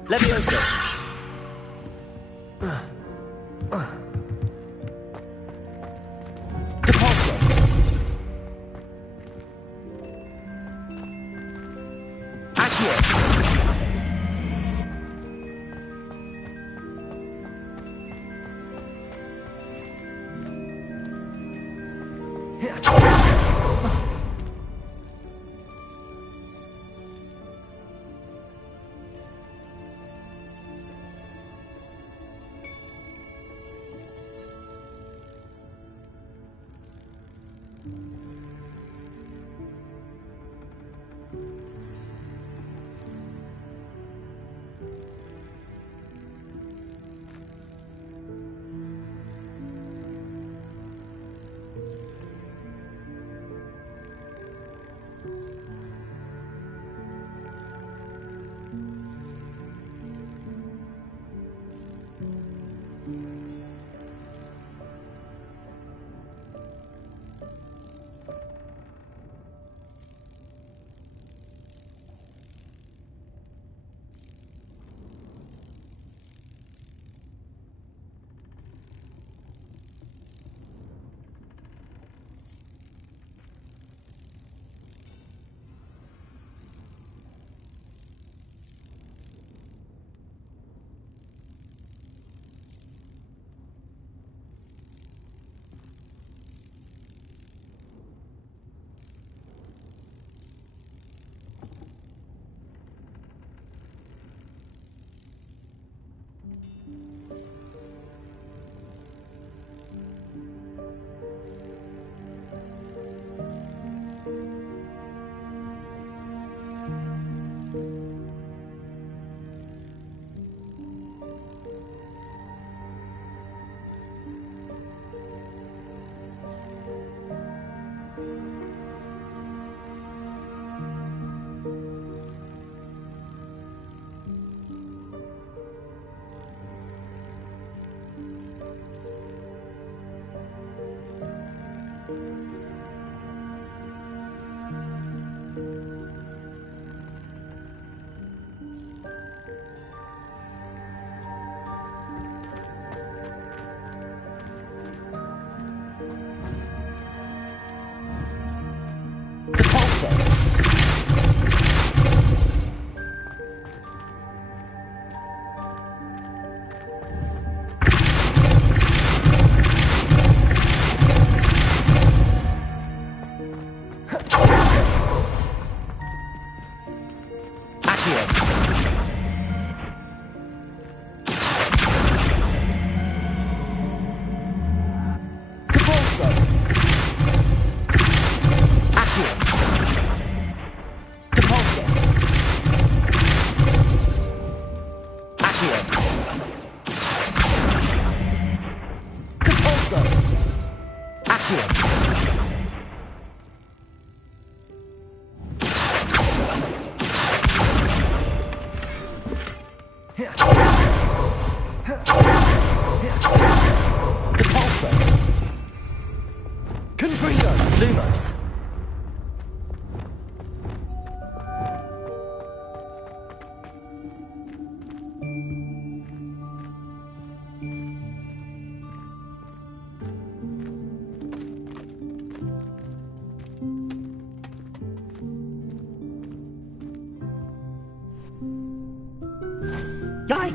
Levioso. Depulso. Accio.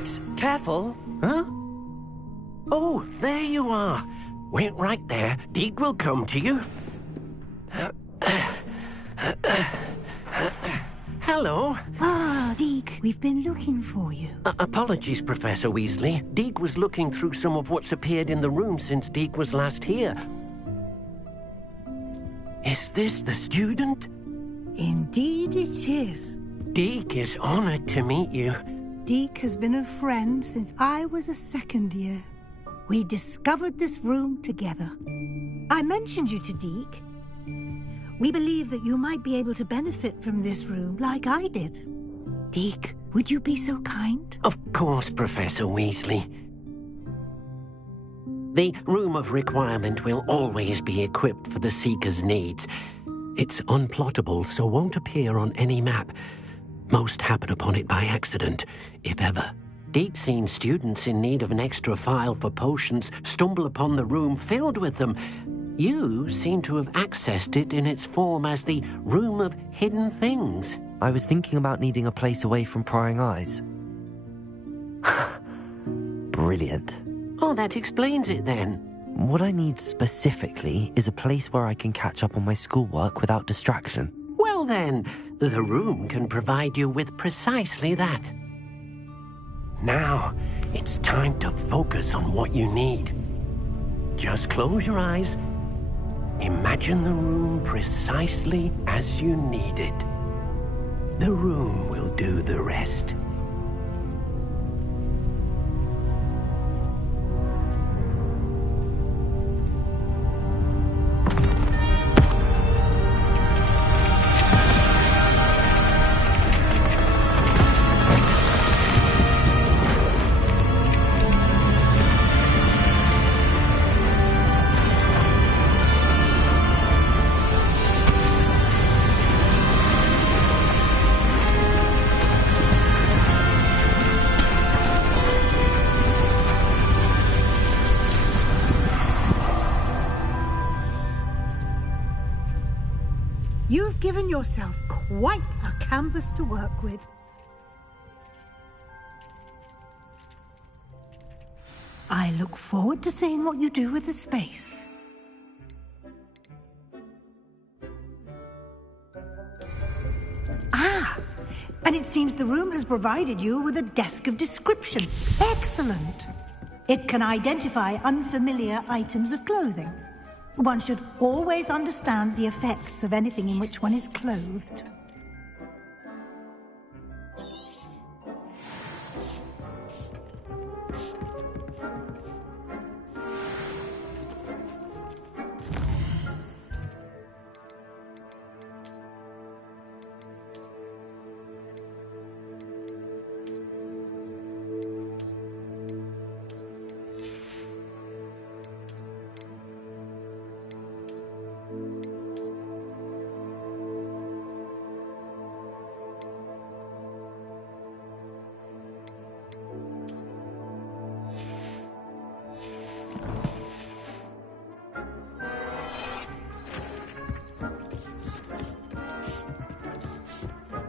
Thanks. Careful. Huh? Oh, there you are. Wait right there. Deke will come to you. Hello. Ah, Deke, we've been looking for you. Apologies, Professor Weasley. Deke was looking through some of what's appeared in the room since Deke was last here. Is this the student? Indeed it is. Deke is honored to meet you. Deke has been a friend since I was a second year. We discovered this room together. I mentioned you to Deke. We believe that you might be able to benefit from this room like I did. Deke, would you be so kind? Of course, Professor Weasley. The Room of Requirement will always be equipped for the Seeker's needs. It's unplottable, so won't appear on any map. Most happen upon it by accident, if ever. Deke's seen students in need of an extra file for potions stumble upon the room filled with them. You seem to have accessed it in its form as the Room of Hidden Things. I was thinking about needing a place away from prying eyes. Brilliant. Oh, that explains it then. What I need specifically is a place where I can catch up on my schoolwork without distraction. Well then, the room can provide you with precisely that. Now, it's time to focus on what you need. Just close your eyes. Imagine the room precisely as you need it. The room will do the rest. You've given yourself quite a canvas to work with. I look forward to seeing what you do with the space. Ah, and it seems the room has provided you with a desk of description. Excellent. It can identify unfamiliar items of clothing. One should always understand the effects of anything in which one is clothed.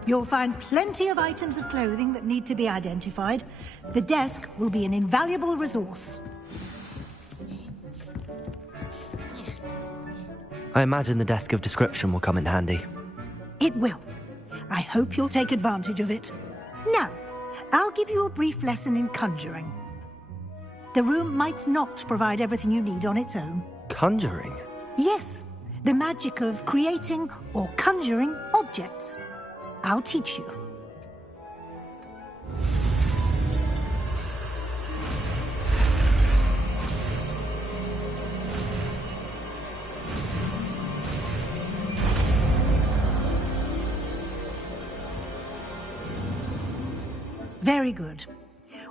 You'll find plenty of items of clothing that need to be identified. The desk will be an invaluable resource. I imagine the desk of description will come in handy. It will. I hope you'll take advantage of it. Now, I'll give you a brief lesson in conjuring. The room might not provide everything you need on its own. Conjuring? Yes, the magic of creating or conjuring objects. I'll teach you. Very good.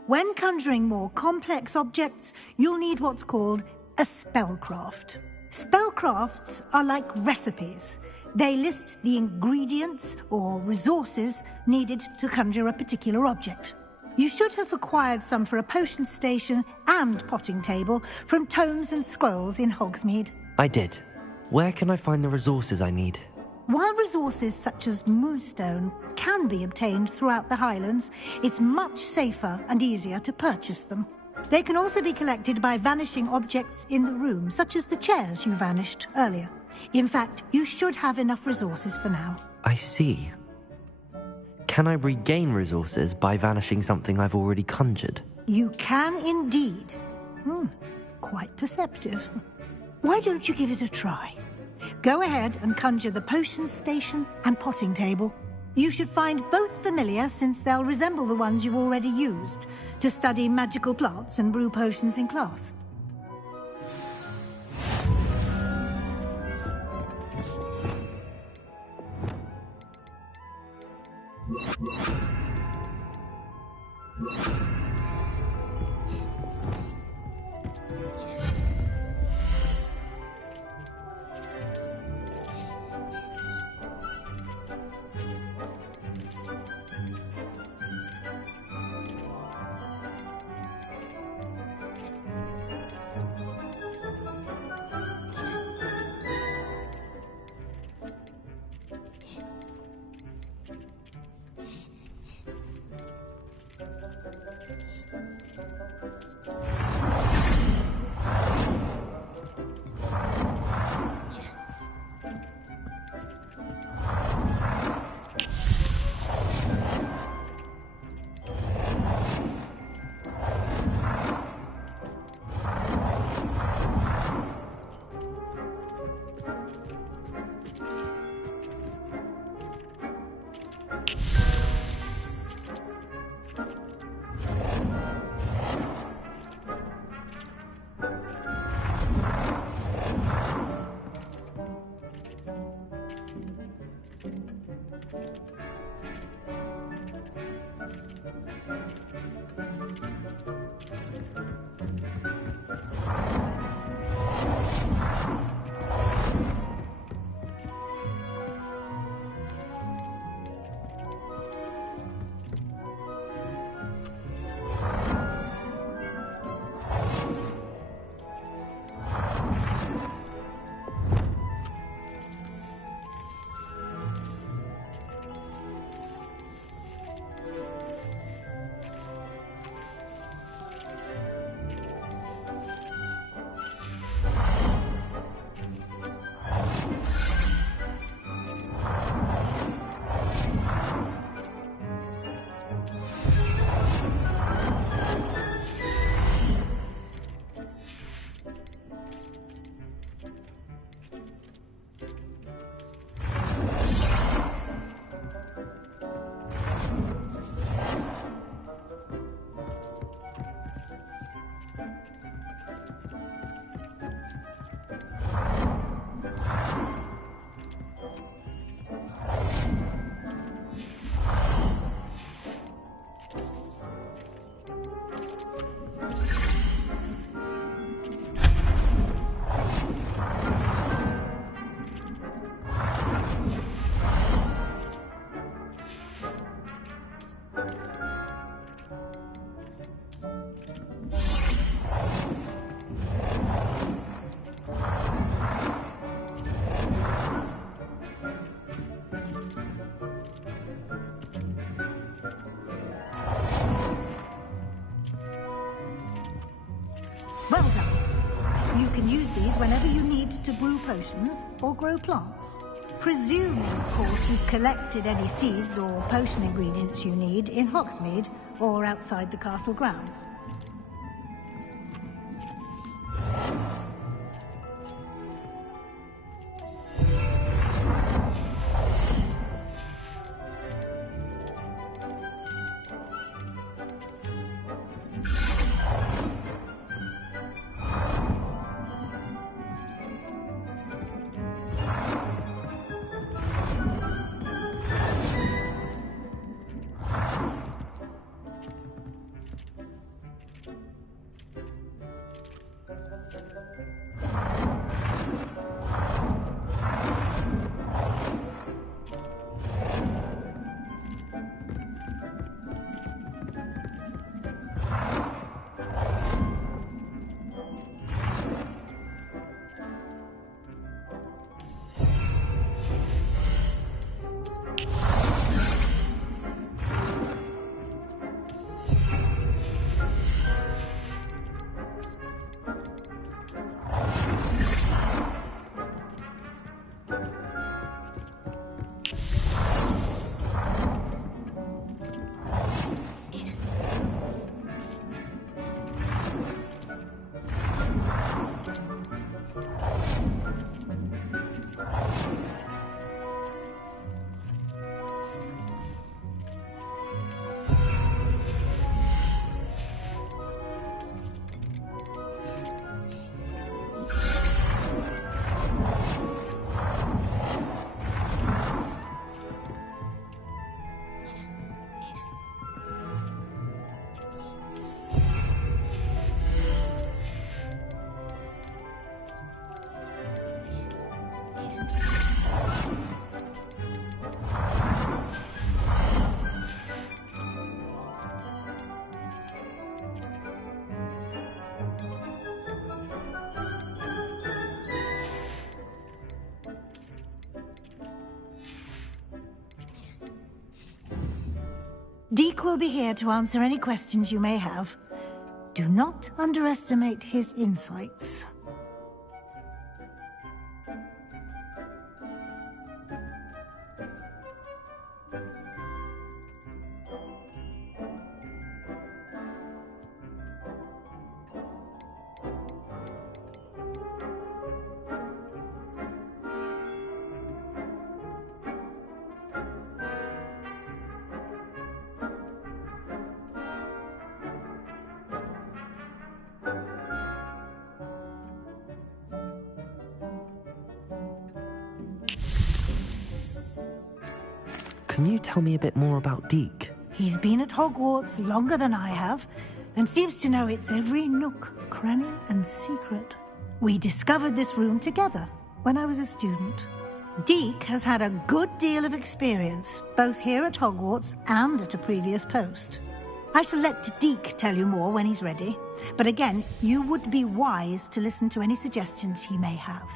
When conjuring more complex objects, you'll need what's called a spellcraft. Spellcrafts are like recipes. They list the ingredients or resources needed to conjure a particular object. You should have acquired some for a potion station and potting table from tomes and scrolls in Hogsmeade. I did. Where can I find the resources I need? While resources such as moonstone can be obtained throughout the Highlands, it's much safer and easier to purchase them. They can also be collected by vanishing objects in the room, such as the chairs you vanished earlier. In fact, you should have enough resources for now. I see. Can I regain resources by vanishing something I've already conjured? You can indeed. Quite perceptive. Why don't you give it a try? Go ahead and conjure the potions station and potting table. You should find both familiar, since they'll resemble the ones you've already used to study magical plants and brew potions in class. Well done. You can use these whenever you need to brew potions or grow plants. Presuming, of course, you've collected any seeds or potion ingredients you need in Hogsmeade or outside the castle grounds. Deke will be here to answer any questions you may have. Do not underestimate his insights. Can you tell me a bit more about Deke? He's been at Hogwarts longer than I have, and seems to know its every nook, cranny, and secret. We discovered this room together when I was a student. Deke has had a good deal of experience, both here at Hogwarts and at a previous post. I shall let Deke tell you more when he's ready, but again, you would be wise to listen to any suggestions he may have.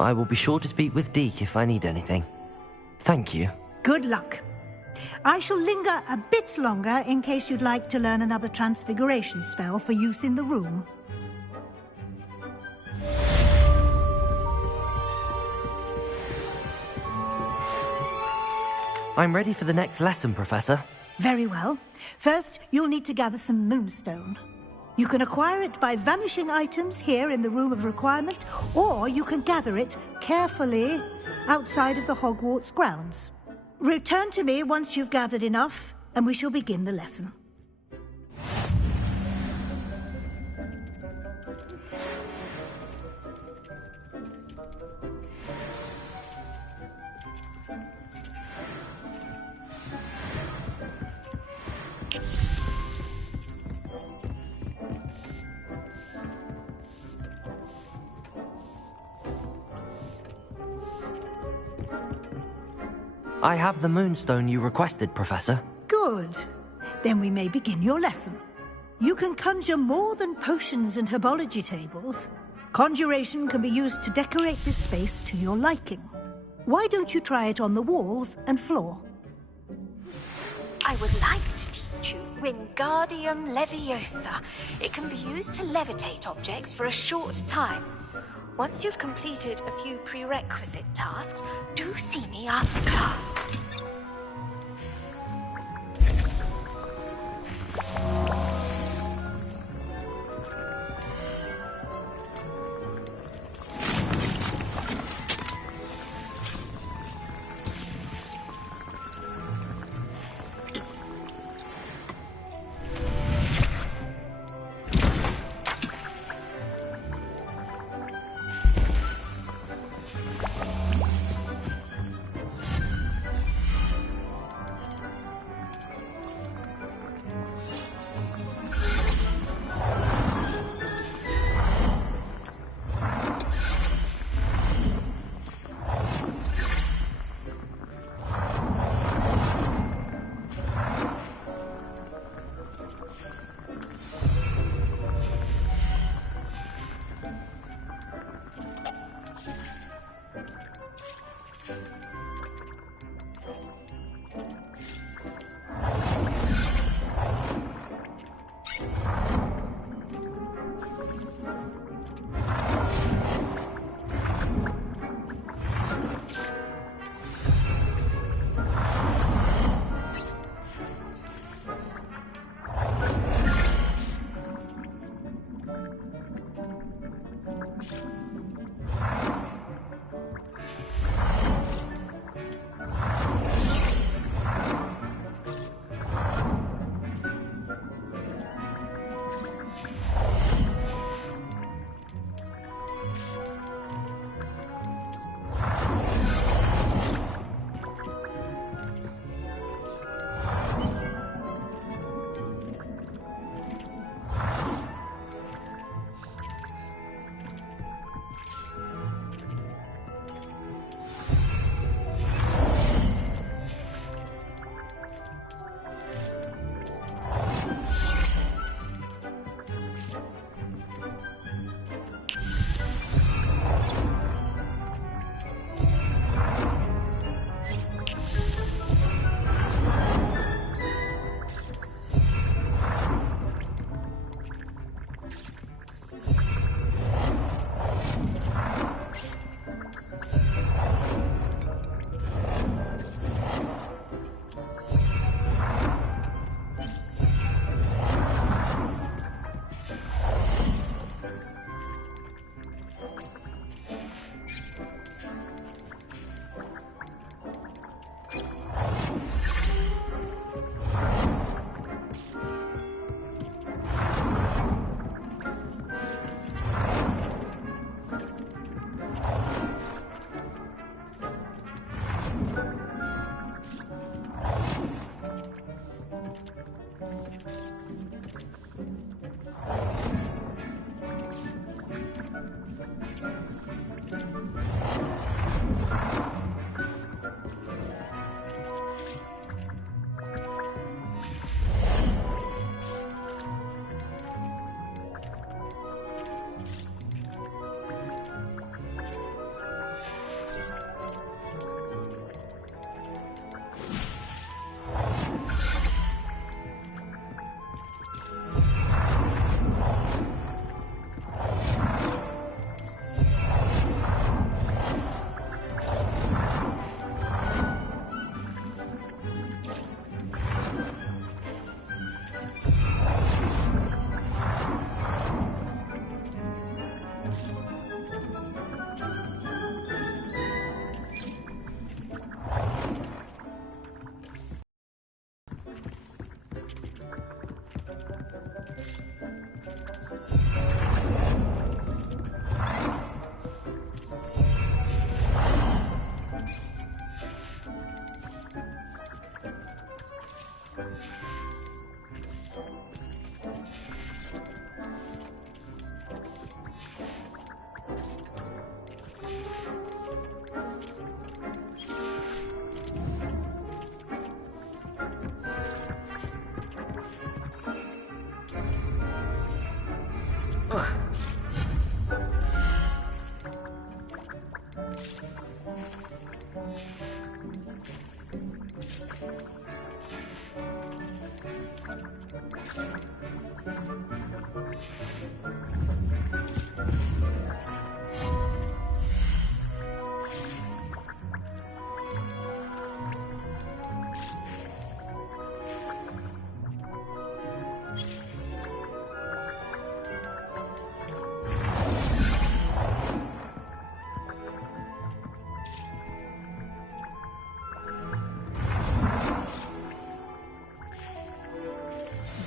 I will be sure to speak with Deke if I need anything. Thank you. Good luck. I shall linger a bit longer in case you'd like to learn another transfiguration spell for use in the room. I'm ready for the next lesson, Professor. Very well. First, you'll need to gather some moonstone. You can acquire it by vanishing items here in the Room of Requirement, or you can gather it carefully outside of the Hogwarts grounds. Return to me once you've gathered enough, and we shall begin the lesson. I have the moonstone you requested, Professor. Good. Then we may begin your lesson. You can conjure more than potions and herbology tables. Conjuration can be used to decorate this space to your liking. Why don't you try it on the walls and floor? I would like to teach you Wingardium Leviosa. It can be used to levitate objects for a short time. Once you've completed a few prerequisite tasks, do see me after class.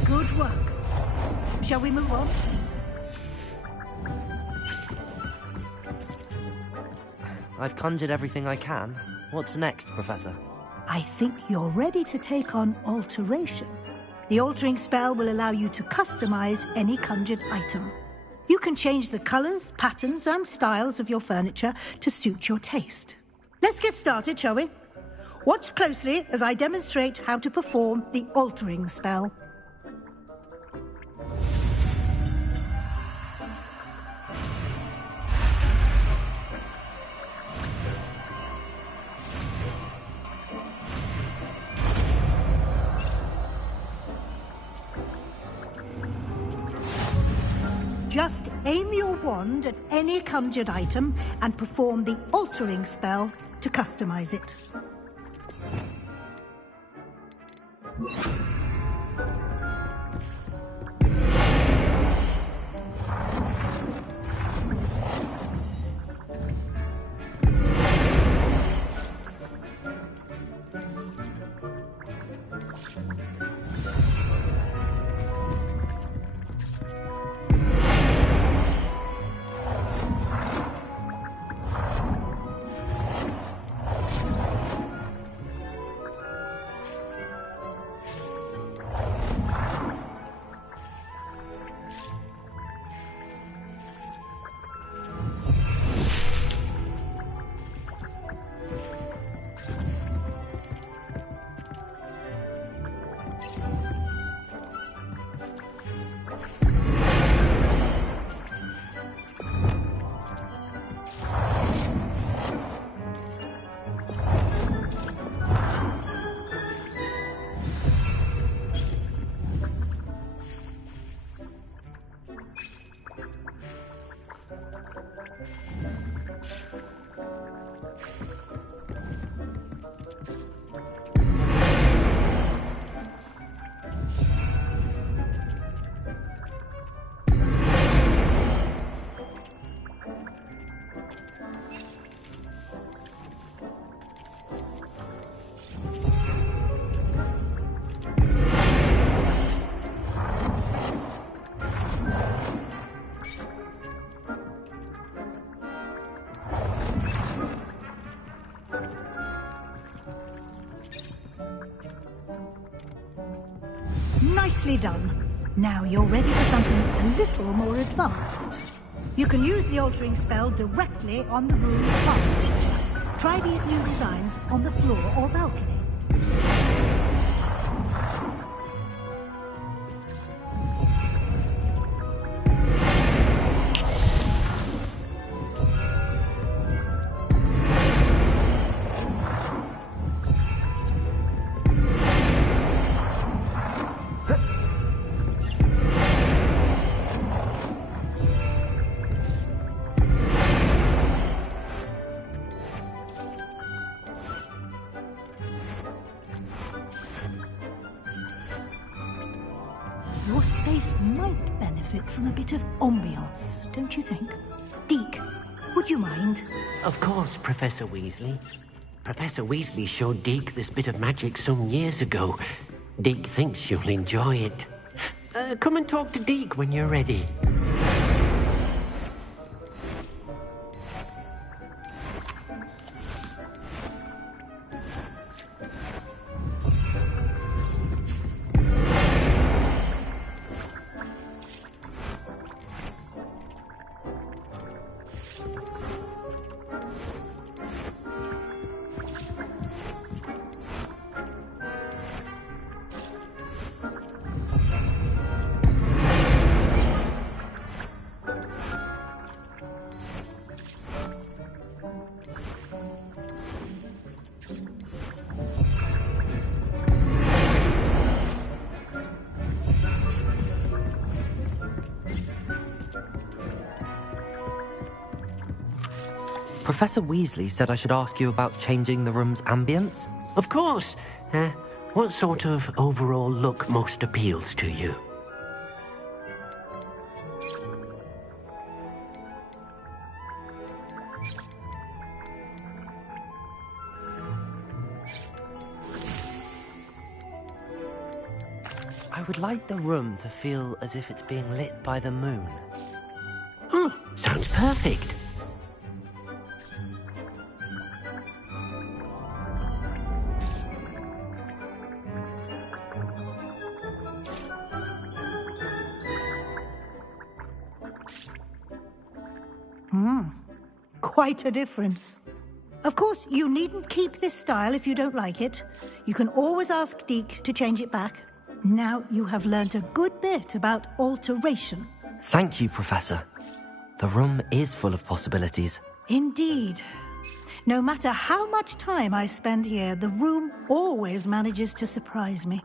Good work. Shall we move on? I've conjured everything I can. What's next, Professor? I think you're ready to take on alteration. The altering spell will allow you to customize any conjured item. You can change the colors, patterns, and styles of your furniture to suit your taste. Let's get started, shall we? Watch closely as I demonstrate how to perform the altering spell. Just aim your wand at any conjured item and perform the altering spell to customize it. Nicely done. Now you're ready for something a little more advanced. You can use the altering spell directly on the room's furniture. Try these new designs on the floor or balcony. Your space might benefit from a bit of ambiance, don't you think? Deke, would you mind? Of course, Professor Weasley. Professor Weasley showed Deke this bit of magic some years ago. Deke thinks you'll enjoy it. Come and talk to Deke when you're ready. Professor Weasley said I should ask you about changing the room's ambience. Of course. What sort of overall look most appeals to you? I would like the room to feel as if it's being lit by the moon. Sounds perfect. Quite a difference. Of course, you needn't keep this style if you don't like it. You can always ask Deke to change it back. Now you have learnt a good bit about alteration. Thank you, Professor. The room is full of possibilities. Indeed. No matter how much time I spend here, the room always manages to surprise me.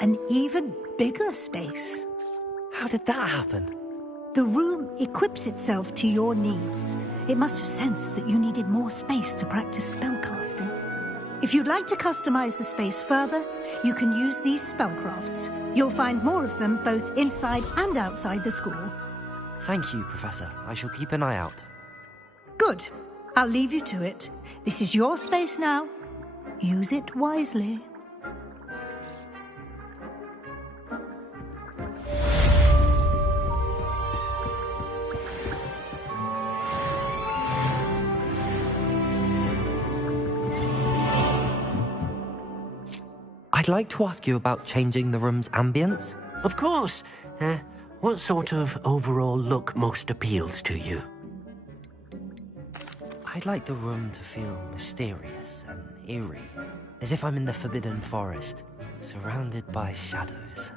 An even bigger space. How did that happen? The room equips itself to your needs. It must have sensed that you needed more space to practice spellcasting. If you'd like to customize the space further, you can use these spellcrafts. You'll find more of them both inside and outside the school. Thank you, Professor. I shall keep an eye out. Good. I'll leave you to it. This is your space now. Use it wisely. I'd like to ask you about changing the room's ambience. Of course. What sort of overall look most appeals to you? I'd like the room to feel mysterious and eerie, as if I'm in the Forbidden Forest, surrounded by shadows.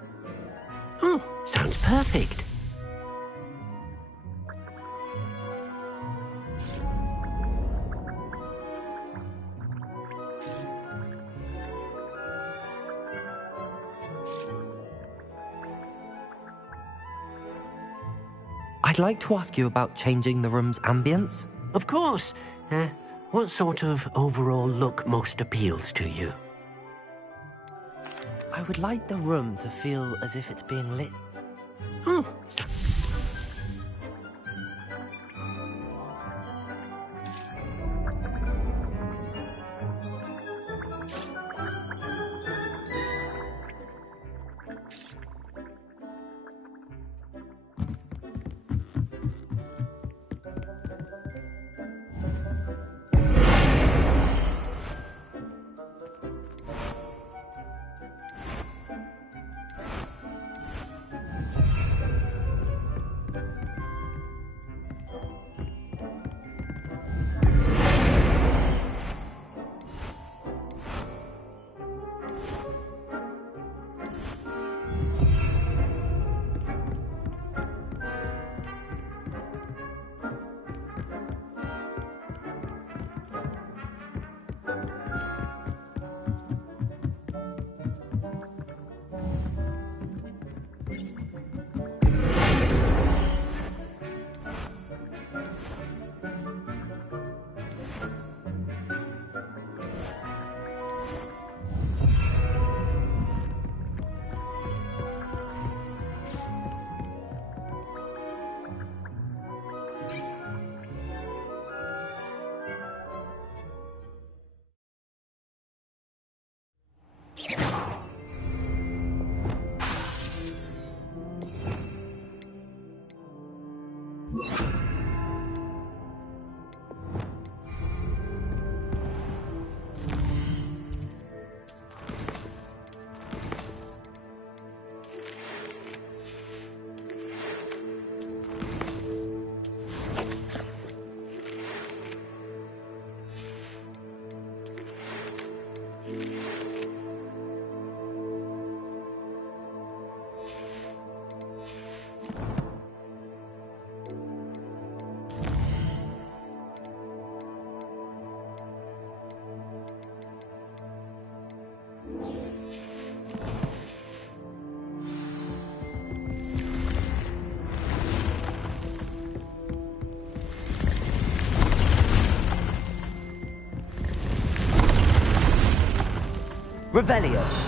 Sounds perfect. I'd like to ask you about changing the room's ambience. Of course. What sort of overall look most appeals to you? I would like the room to feel as if it's being lit. Revelio.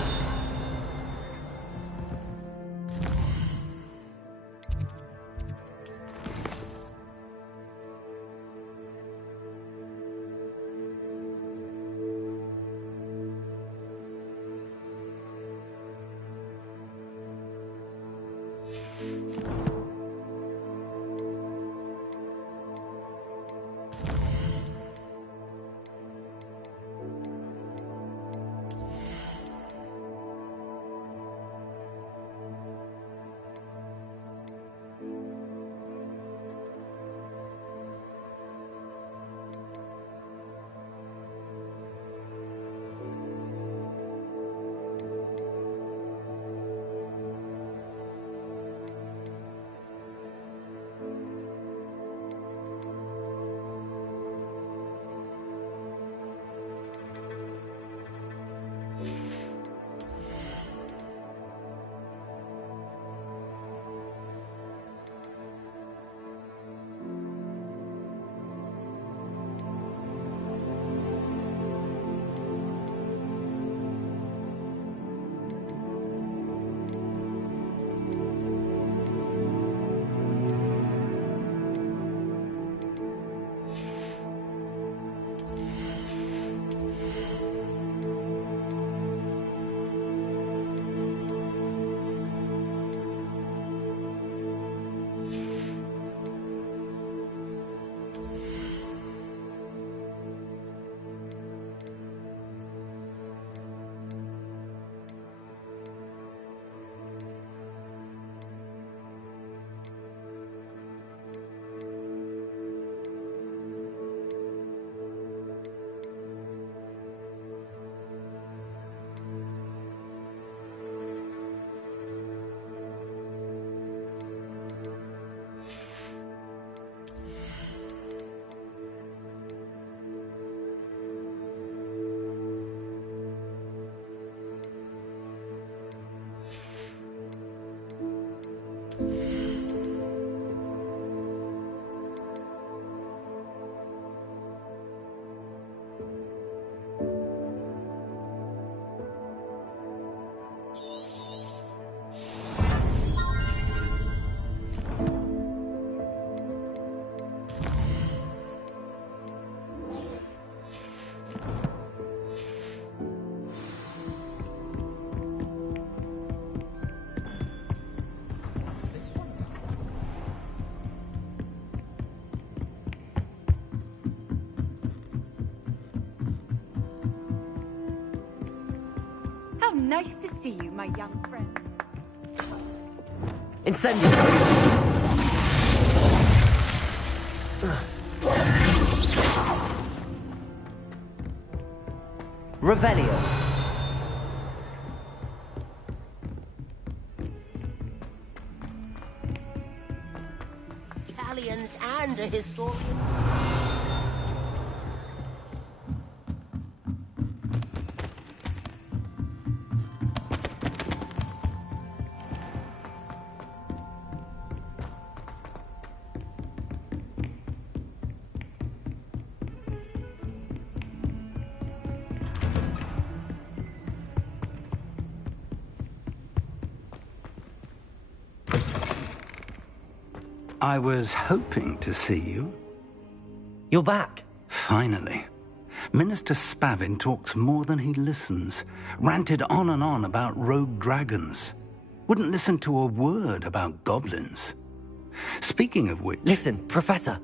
How nice to see you, my young friend. Incendio. Revelio. Galleons and a historian. I was hoping to see you. You're back. Finally. Minister Spavin talks more than he listens. Ranted on and on about rogue dragons. Wouldn't listen to a word about goblins. Speaking of which... Listen, Professor.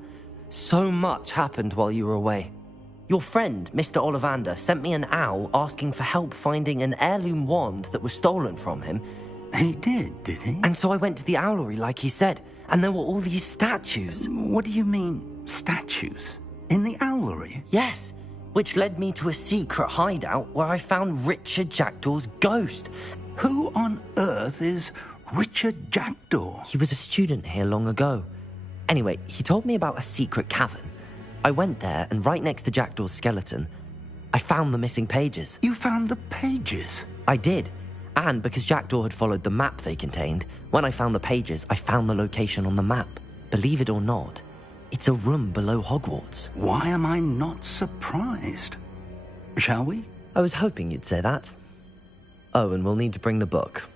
So much happened while you were away. Your friend, Mr. Ollivander, sent me an owl asking for help finding an heirloom wand that was stolen from him. He did he? And so I went to the owlery like he said, and there were all these statues. What do you mean, statues? In the owlery? Yes, which led me to a secret hideout where I found Richard Jackdaw's ghost. Who on earth is Richard Jackdaw? He was a student here long ago. Anyway, he told me about a secret cavern. I went there, and right next to Jackdaw's skeleton, I found the missing pages. You found the pages? I did. And because Jackdaw had followed the map they contained, when I found the pages, I found the location on the map. Believe it or not, it's a room below Hogwarts. Why am I not surprised? Shall we? I was hoping you'd say that. Oh, and we'll need to bring the book.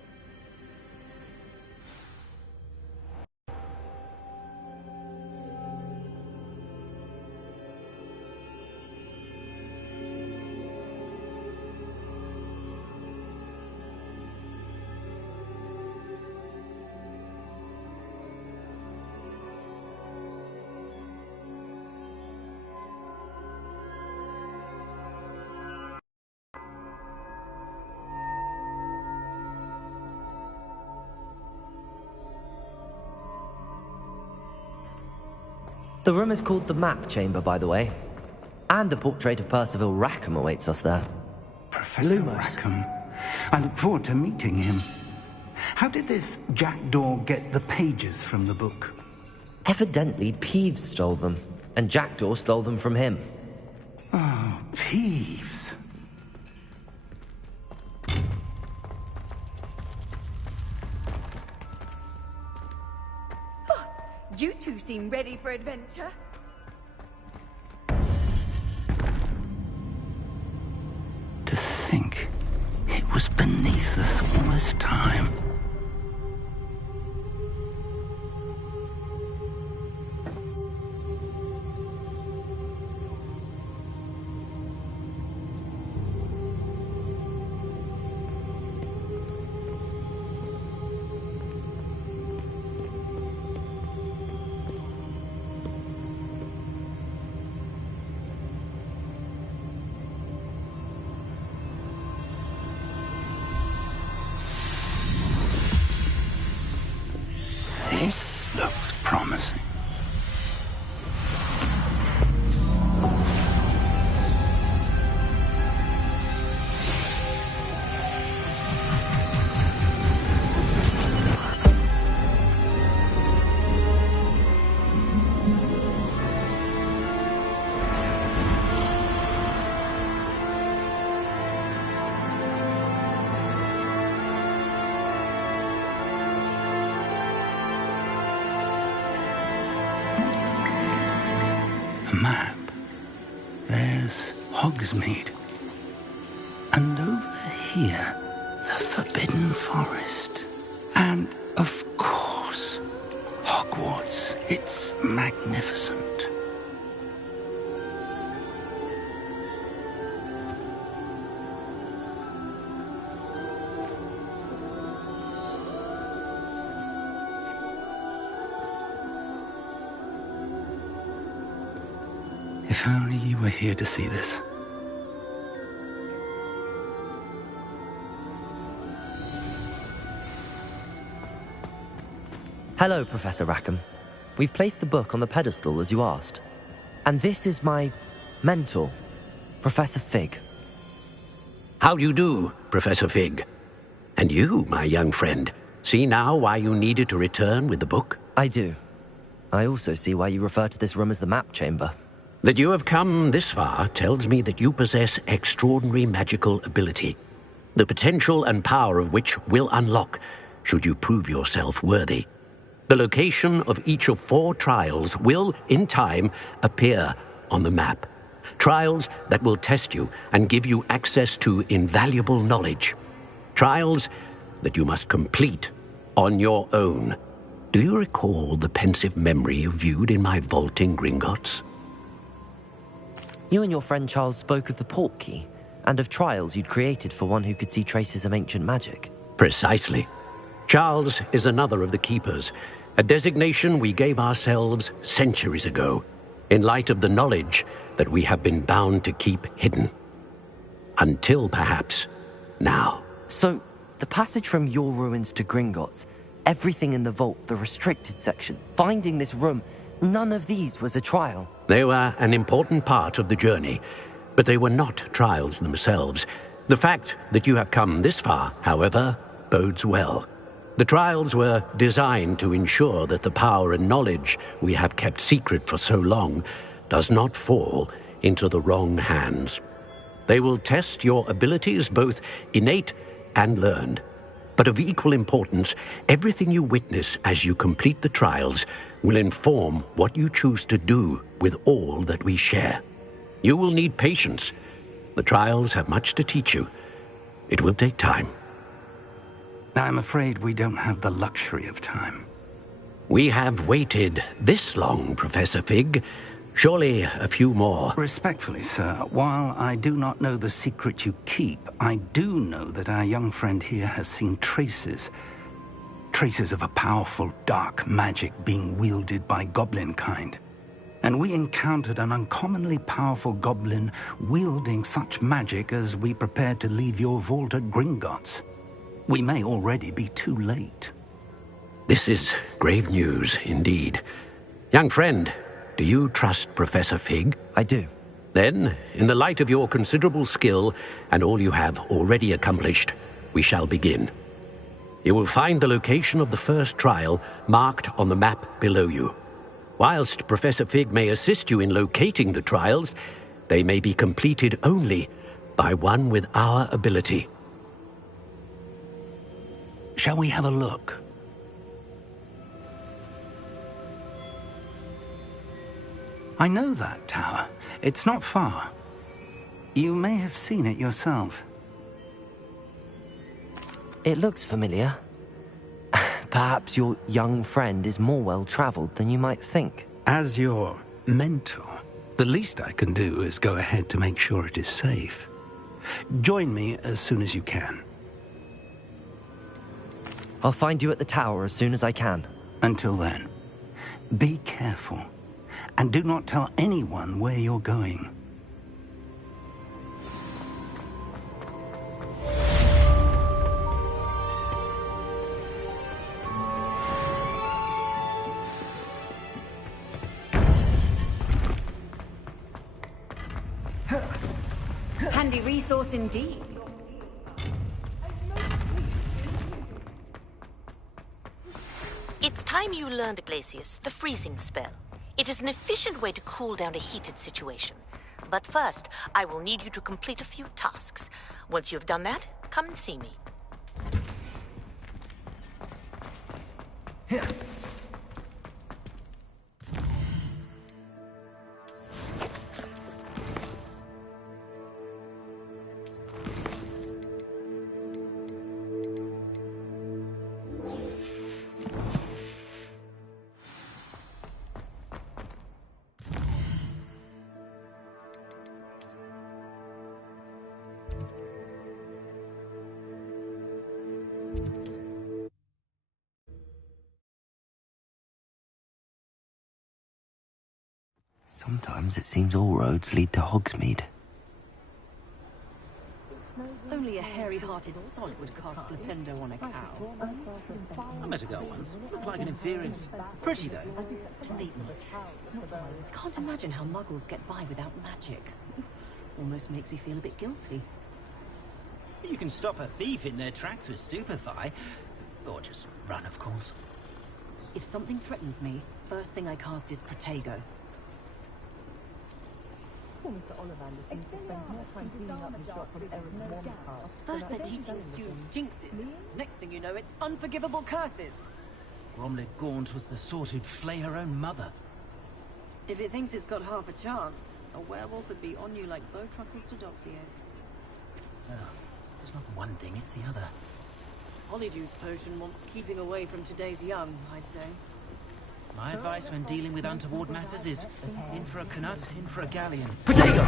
The room is called the Map Chamber, by the way. And a portrait of Percival Rackham awaits us there. Professor Rackham. I look forward to meeting him. How did this Jackdaw get the pages from the book? Evidently, Peeves stole them, and Jackdaw stole them from him. Oh, Peeves. You two seem ready for adventure. To think it was beneath us all this time. This looks promising. Map. There's Hogsmeade. And over here, the Forbidden Forest. And, of course, Hogwarts. It's magnificent. If only you were here to see this. Hello, Professor Rackham. We've placed the book on the pedestal as you asked. And this is my mentor, Professor Fig. How do you do, Professor Fig? And you, my young friend, see now why you needed to return with the book? I do. I also see why you refer to this room as the Map Chamber. That you have come this far tells me that you possess extraordinary magical ability, the potential and power of which will unlock should you prove yourself worthy. The location of each of 4 trials will, in time, appear on the map. Trials that will test you and give you access to invaluable knowledge. Trials that you must complete on your own. Do you recall the pensive memory you viewed in my vault in Gringotts? You and your friend Charles spoke of the portkey, and of trials you'd created for one who could see traces of ancient magic. Precisely. Charles is another of the Keepers, a designation we gave ourselves centuries ago, in light of the knowledge that we have been bound to keep hidden. Until, perhaps, now. So, the passage from your ruins to Gringotts, everything in the vault, the restricted section, finding this room, none of these was a trial. They were an important part of the journey, but they were not trials themselves. The fact that you have come this far, however, bodes well. The trials were designed to ensure that the power and knowledge we have kept secret for so long does not fall into the wrong hands. They will test your abilities, both innate and learned. But of equal importance, everything you witness as you complete the trials will inform what you choose to do with all that we share. You will need patience. The trials have much to teach you. It will take time. I'm afraid we don't have the luxury of time. We have waited this long, Professor Fig. Surely a few more. Respectfully, sir, while I do not know the secret you keep, I do know that our young friend here has seen traces of a powerful dark magic being wielded by goblin kind. And we encountered an uncommonly powerful goblin wielding such magic as we prepared to leave your vault at Gringotts. We may already be too late. This is grave news indeed. Young friend, do you trust Professor Fig? I do. Then, in the light of your considerable skill and all you have already accomplished, we shall begin. You will find the location of the first trial marked on the map below you. Whilst Professor Fig may assist you in locating the trials, they may be completed only by one with our ability. Shall we have a look? I know that tower. It's not far. You may have seen it yourself. It looks familiar. Perhaps your young friend is more well-traveled than you might think. As your mentor, the least I can do is go ahead to make sure it is safe. Join me as soon as you can. I'll find you at the tower as soon as I can. Until then, be careful. And do not tell anyone where you're going. Handy resource indeed. It's time you learned, Glacius, the freezing spell. It is an efficient way to cool down a heated situation. But first, I will need you to complete a few tasks. Once you have done that, come and see me. Sometimes it seems all roads lead to Hogsmeade. Only a hairy-hearted sod would cast Flipendo on a cow. I met a girl once. Looked like an inferior. Pretty, though. Didn't eat much. Can't imagine how muggles get by without magic. Almost makes me feel a bit guilty. You can stop a thief in their tracks with Stupefy. Or just run, of course. If something threatens me, first thing I cast is Protego. First they're teaching students jinxes. Next thing you know, it's unforgivable curses. Bromley Gaunt was the sort who'd flay her own mother. If it thinks it's got half a chance, a werewolf would be on you like bow truckles to doxy eggs. Well, it's not one thing, it's the other. Holyjuice potion wants keeping away from today's young, I'd say. My advice when dealing with untoward matters is in for a Knut, in for a galleon. Protego!